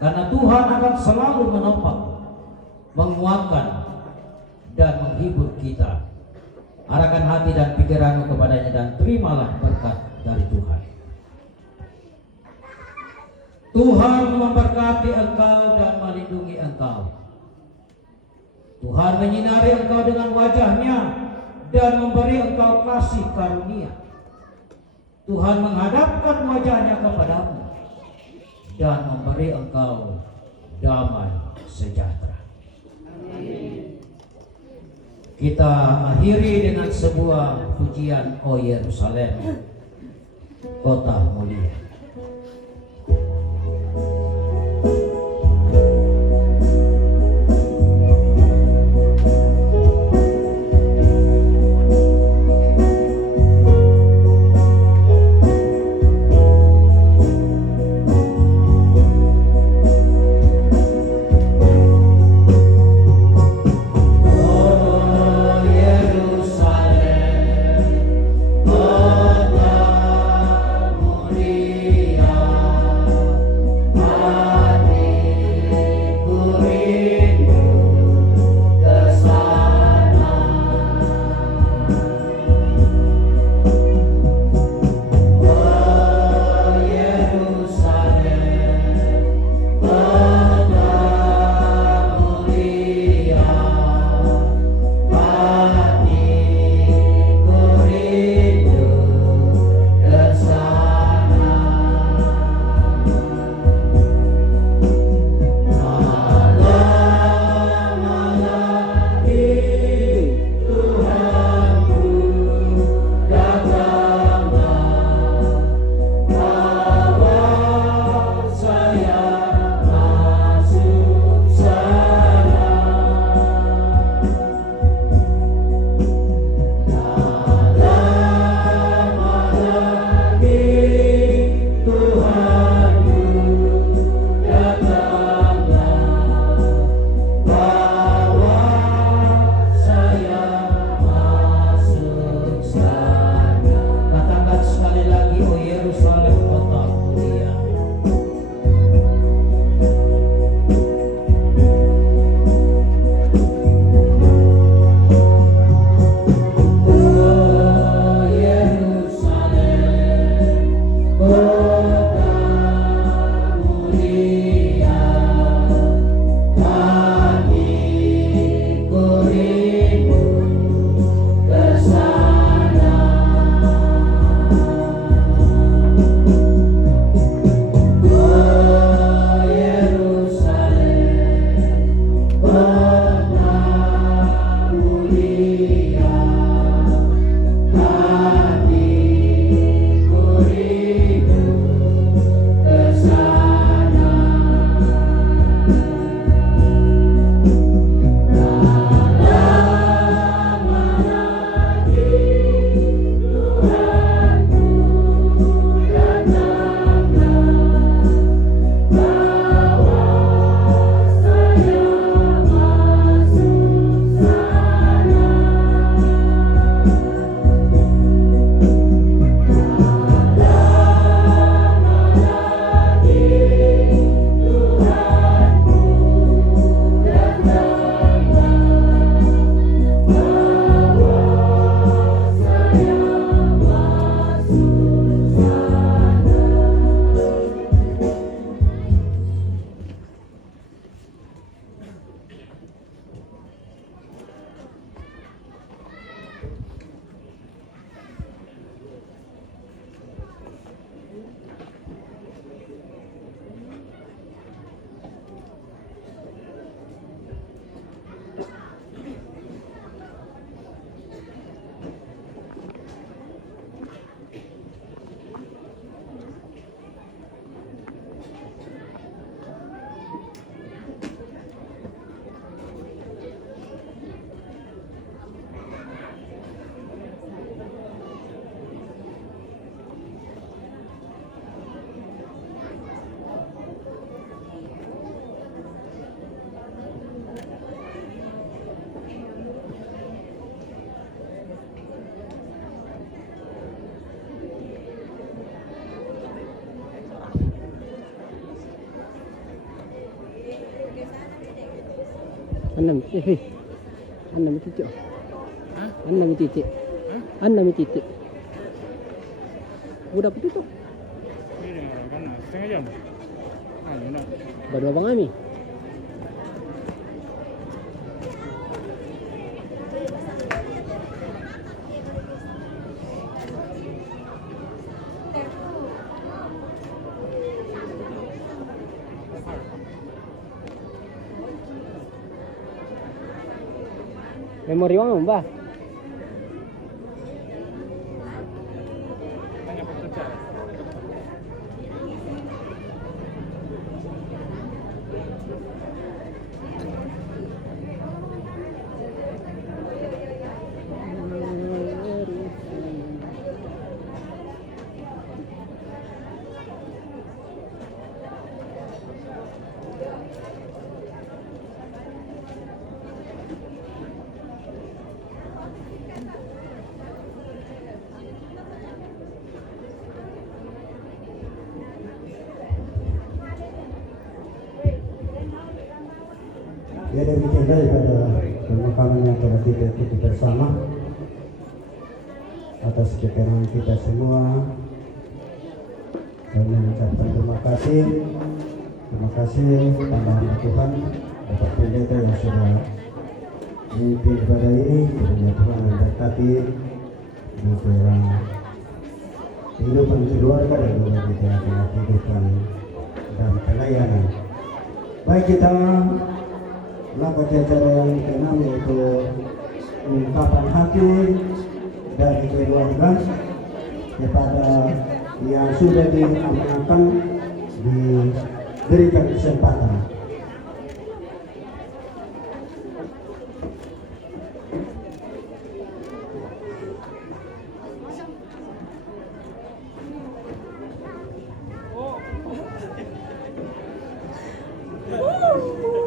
karena Tuhan akan selalu menopang, menguatkan, dan menghibur kita. Arahkan hati dan pikiranmu kepadanya dan terimalah berkat dari Tuhan. Tuhan memberkati engkau dan melindungi engkau. Tuhan menyinari engkau dengan wajah-Nya dan memberi engkau kasih karunia. Tuhan menghadapkan wajah-Nya kepadamu dan memberi engkau damai sejahtera. Amin. Kita akhiri dengan sebuah pujian, O Yerusalem, kota mulia. Anam, Anam titik. Anam titik. Anam titik. Udah tutup. Ini kan setengah jam. Nah, Baru abang kami. Memori uang mbak. tanya pekerja. Ya demikian daripada pemakaman yang telah kita ikuti bersama. Atas keterangan kita semua, kami mengucapkan terima kasih tambahan Tuhan Bapak Pendeta yang sudah memimpin ibadah ini. Kiranya Tuhan memberkati dalam kehidupan keluarga dan juga di tengah kehidupan dan pelayanan. Baik, kita melakukan acara yang keenam, yaitu ungkapan hati dari keluarga kepada yang sudah diamankan, diberikan kesempatan.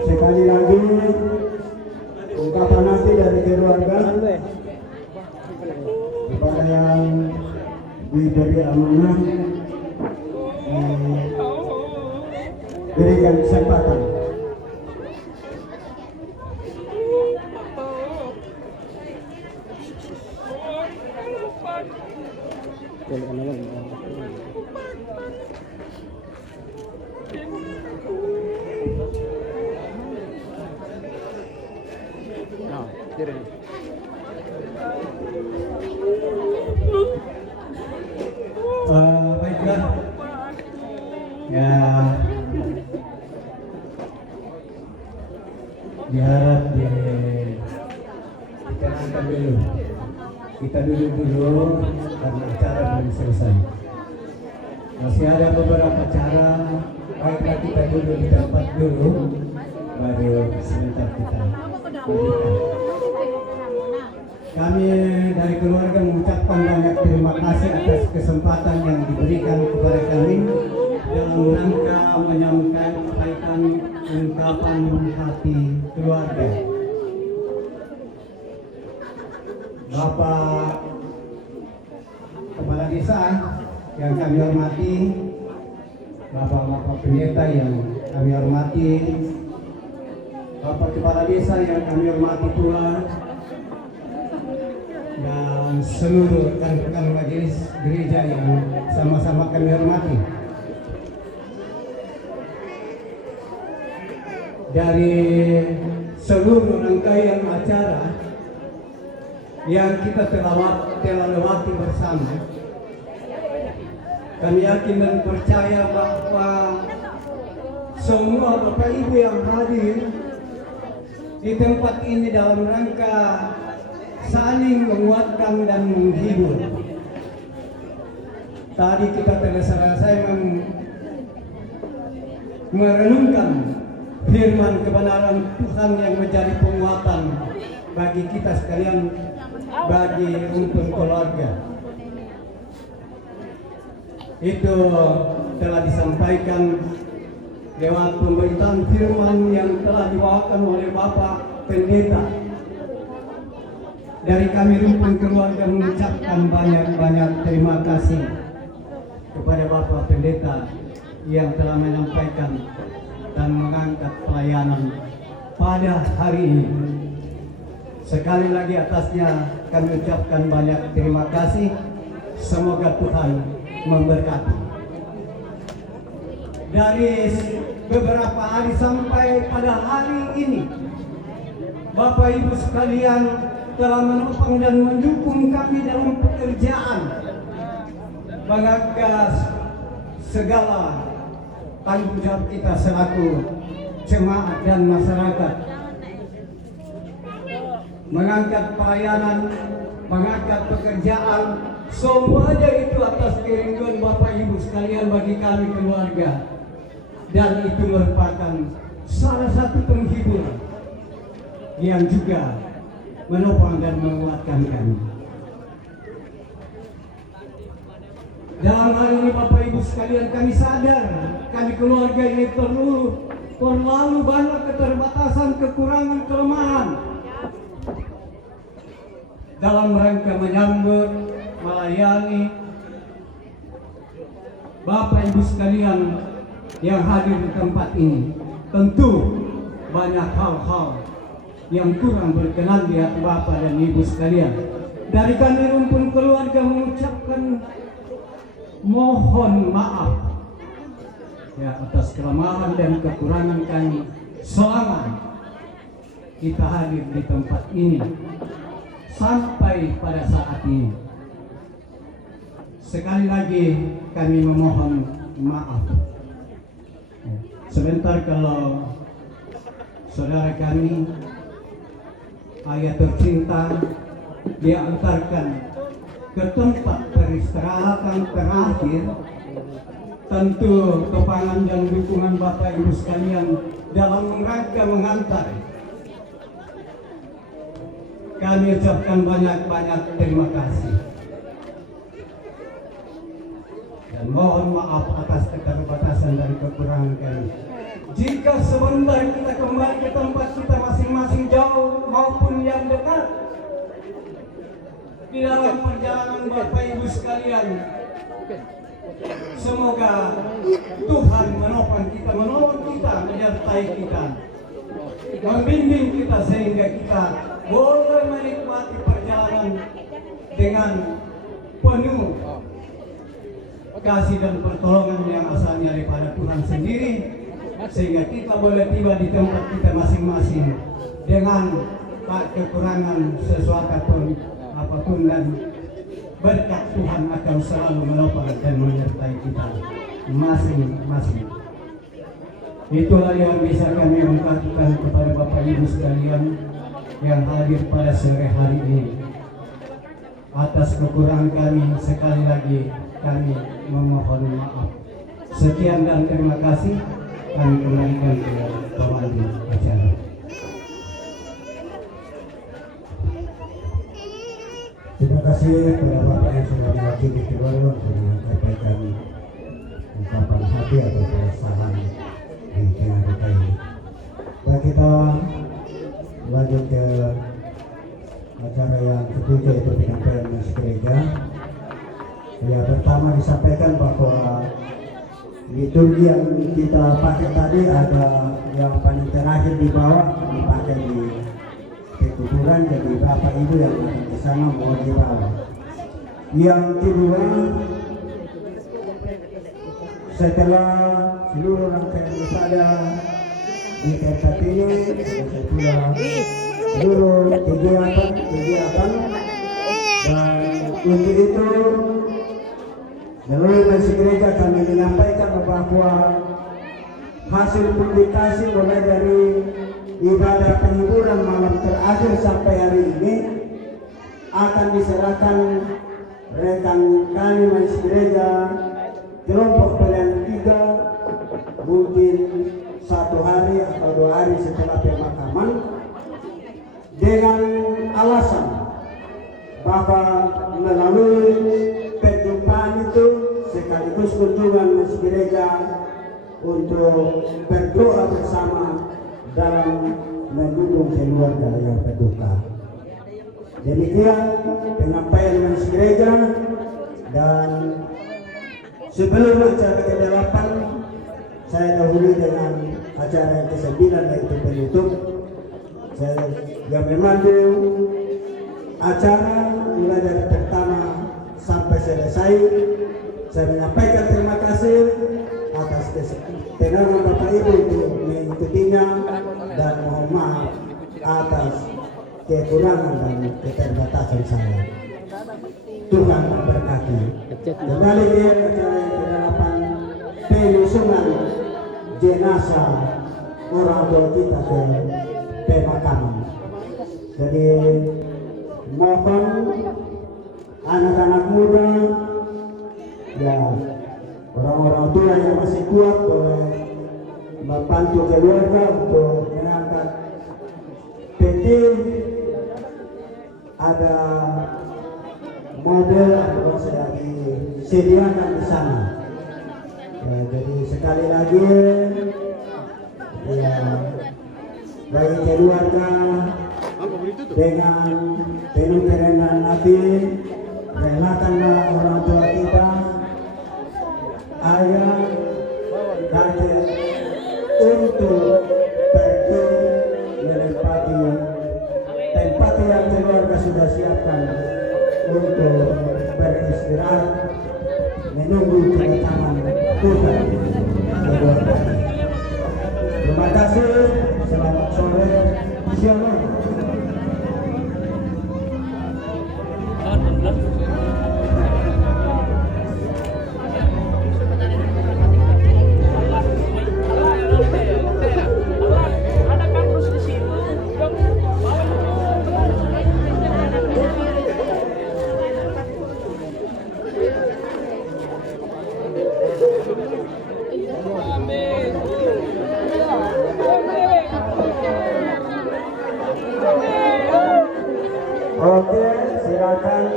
Sekali lagi ungkapan hati dari keluarga kepada yang diberi amanah, diberikan kesempatan. Baiklah, ya diharap ditenangkan dulu. Kita duduk dulu karena acara belum selesai. Masih ada beberapa cara. Baiklah, kita duduk di tempat dulu, baru sebentar kita lanjutkan. Kami dari keluarga mengucapkan banyak terima kasih atas kesempatan yang diberikan kepada kami dalam rangka menyampaikan ungkapan hati keluarga. Bapak Kepala Desa yang kami hormati, Bapak-Bapak Pendeta yang kami hormati, Bapak Kepala Desa yang kami hormati pula, dan seluruh rekan-rekan majelis gereja yang sama-sama kami hormati. Dari seluruh rangkaian acara yang kita telah lewati bersama, kami yakin dan percaya bahwa semua Bapak Ibu yang hadir di tempat ini dalam rangka saling menguatkan dan menghibur. Tadi kita telah selesai merenungkan firman kebenaran Tuhan yang menjadi penguatan bagi kita sekalian, bagi rumpun keluarga. Itu telah disampaikan lewat pemberitaan firman yang telah dibawakan oleh Bapak Pendeta. Dari kami rumpun keluarga mengucapkan banyak-banyak terima kasih kepada Bapak Pendeta yang telah menyampaikan dan mengangkat pelayanan pada hari ini. Sekali lagi atasnya kami ucapkan banyak terima kasih. Semoga Tuhan memberkati. Dari beberapa hari sampai pada hari ini, Bapak Ibu sekalian telah menopang dan mendukung kami dalam pekerjaan mengangkat segala tanggung jawab kita selaku jemaat dan masyarakat, mengangkat pelayanan, mengangkat pekerjaan, semuanya itu atas kerinduan Bapak Ibu sekalian bagi kami keluarga, dan itu merupakan salah satu penghibur yang juga menopang dan menguatkan kami. Dalam hal ini Bapak Ibu sekalian, kami sadar kami keluarga ini terlalu banyak keterbatasan, kekurangan, kelemahan dalam rangka menyambut, melayani Bapak Ibu sekalian yang hadir di tempat ini. Tentu banyak hal-hal yang kurang berkenan di hati Bapak dan Ibu sekalian. Dari kami rumpun keluarga mengucapkan mohon maaf ya atas kelemahan dan kekurangan kami selama kita hadir di tempat ini sampai pada saat ini. Sekali lagi kami memohon maaf. Sebentar kalau saudara kami, ayah tercinta, diantarkan ke tempat peristirahatan terakhir, tentu topangan dan dukungan Bapak Ibu sekalian dalam rangka mengantar, kami ucapkan banyak-banyak terima kasih dan mohon maaf atas keterbatasan dan kekurangan kami. Jika sebentar kita kembali ke tempat kita masing-masing, jauh maupun yang dekat, di dalam perjalanan Bapak Ibu sekalian, semoga Tuhan menopang kita, menolong kita, menyertai kita, membimbing kita sehingga kita boleh menikmati perjalanan dengan penuh kasih dan pertolongan yang asalnya daripada Tuhan sendiri, sehingga kita boleh tiba di tempat kita masing-masing dengan tak kekurangan sesuatu apapun, dan berkat Tuhan akan selalu menopang dan menyertai kita masing-masing. Itulah yang bisa kami ungkapkan kepada Bapak Ibu sekalian yang hadir pada sore hari ini. Atas kekurangan kami, sekali lagi kami memohon maaf. Sekian dan terima kasih. Kami kembalikan ke pemandu acara. Terima kasih kepada Bapak yang sudah mewakili keluarga untuk menyampaikan ungkapan hati atau keresahan di tengah kita ini. Baik, kita lanjut ke acara yang ketiga, yaitu penyampaian misi gereja. Ya, pertama disampaikan bahwa liturgi yang kita pakai tadi ada yang paling terakhir di bawah dipakai di kuburan, jadi Bapak Ibu yang ada di sana mohon dibawa. Yang kedua, setelah seluruh rangkaian ibadah di tempat ini, setelah seluruh kegiatan dan untuk itu melalui misi gereja kami menyampaikan bahwa hasil publikasi mulai dari ibadah penghiburan malam terakhir sampai hari ini akan diserahkan rekan kami misi gereja kelompok pelayan 3, mungkin 1 hari atau 2 hari setelah pemakaman, dengan alasan bahwa melalui perjumpaan itu sekaligus kunjungan misi gereja untuk berdoa bersama dalam mendukung keluarga yang berduka. Demikian penyampaian misi gereja, dan sebelum acara ke-8 saya dahului dengan acara yang ke-9 yaitu penutup. Saya yang memandu acara mulai dari pertama sampai selesai. Saya menyampaikan terima kasih atas keterangan Bapak Ibu untuk mengikutinya dan mohon maaf atas kekurangan dan keterbatasan saya. Tuhan memberkati. Kembali ke acara yang ke-8, penyusunan jenazah orang tua kita ke pemakaman. Jadi mohon anak-anak muda, ya orang-orang tua yang masih kuat boleh membantu keluarga untuk mengangkat peti. Ada mobil atau saya disediakan di sana. Ya, jadi sekali lagi ya bagi keluarga dengan penuh kerendahan hati relakanlah orang tua kita, ayah, kakek untuk pergi menempati tempat yang keluarga sudah siapkan untuk beristirahat menunggu kedatangan Tuhan keluarga. Terima kasih, selamat sore, shalom. Oke, silakan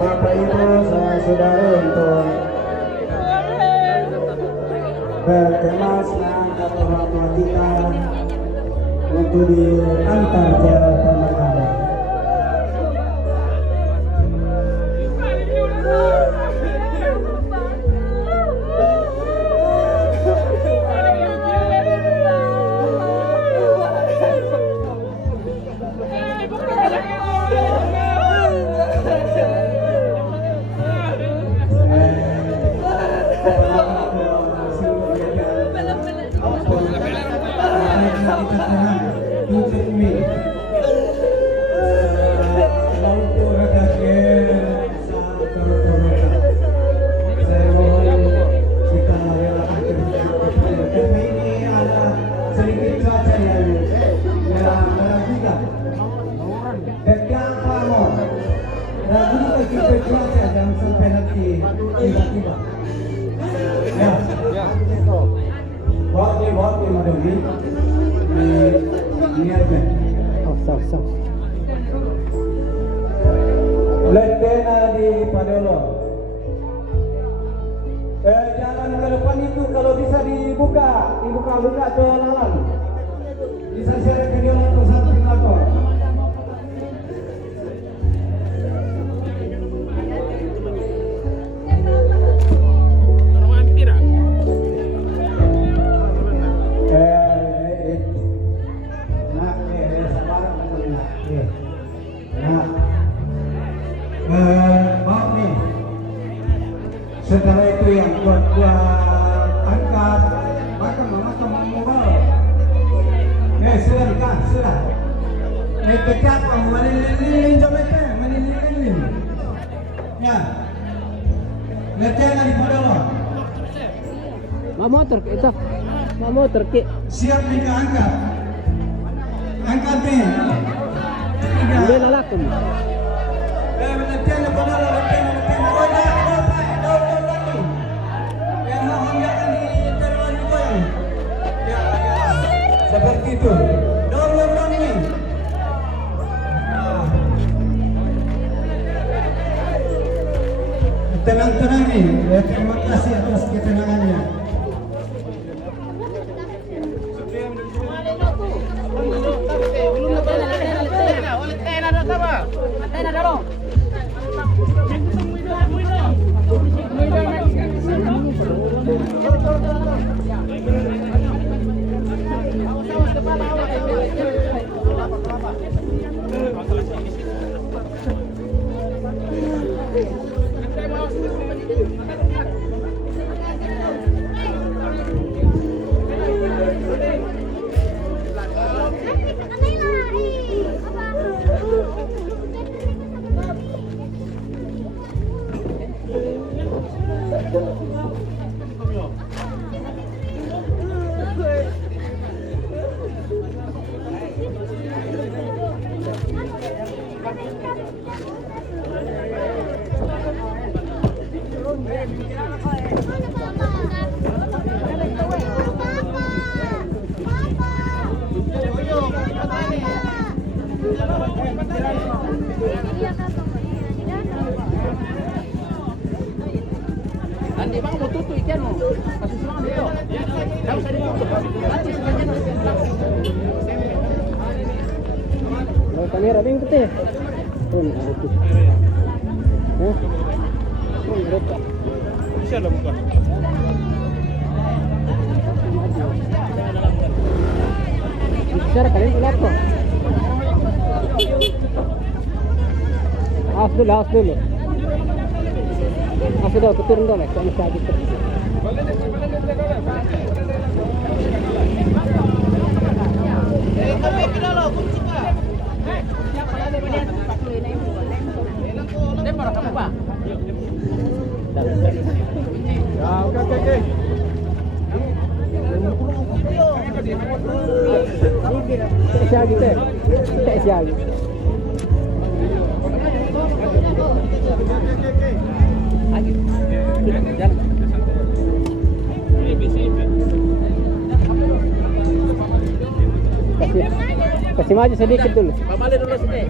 Bapak Ibu saudara untuk berkemas mengangkat orang tua kita untuk diantar ke pemakaman. Jangan sampai nanti tiba-tiba. Ya. Waktu Maduri niatnya. Sah. Letena di Padolo. Jalan ke depan itu kalau bisa dibuka ke lalang. Bisa share video atau samping lapor. Setelah itu yang buat angkat makam mobile. Sudah. Dekat menilin jomete, menilin. Ya. Letena di Padolo. Mau motor ke. Siap angkat. Angkat nih. Hindi lalakom. Letena Padolo, letena. Seperti itu. Dorong ini. Tenang nih. Ya, terima kasih atas ketenangannya. Nanti bang mau tutup ikan mau. Kasih semangat dia. Enggak usah ditutup. Nanti sebenarnya kalau kamera bing putih. Pun ada tu. Pun ada tu. Bisa lah buka. Bicara kalian tu apa? Awas dulu, awas dulu. Awas dulu, keturun dulu. Kami sakit. Tak siap. Tak siap. Kasih maju sedikit dulu. Pamali dulu sini.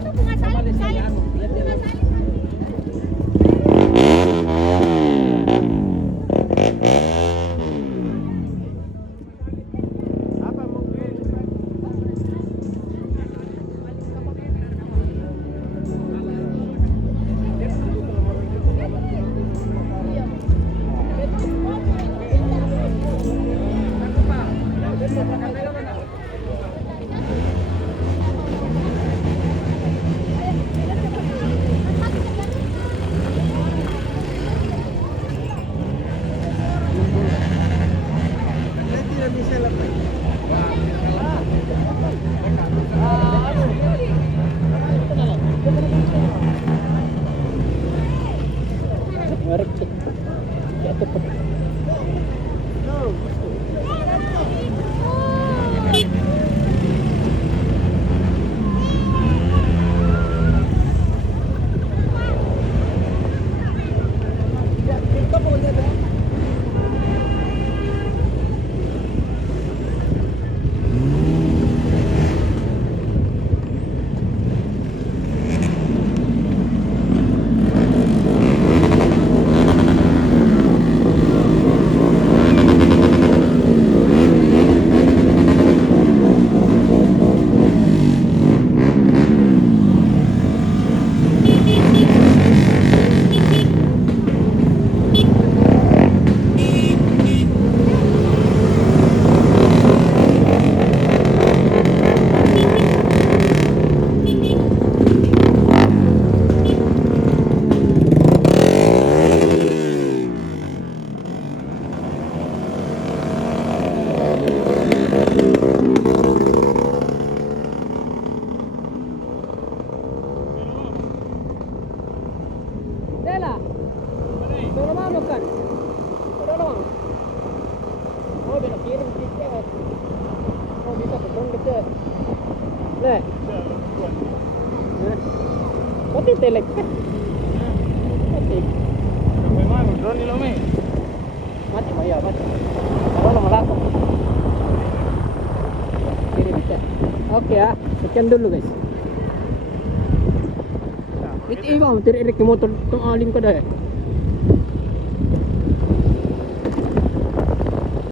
Telek. Memang drone ni lo me. Mati maya, mati. Kalau malako. Kiri bisa. Oke ya, sekian dulu guys. Itu bang, teri motor tong alim ko dah.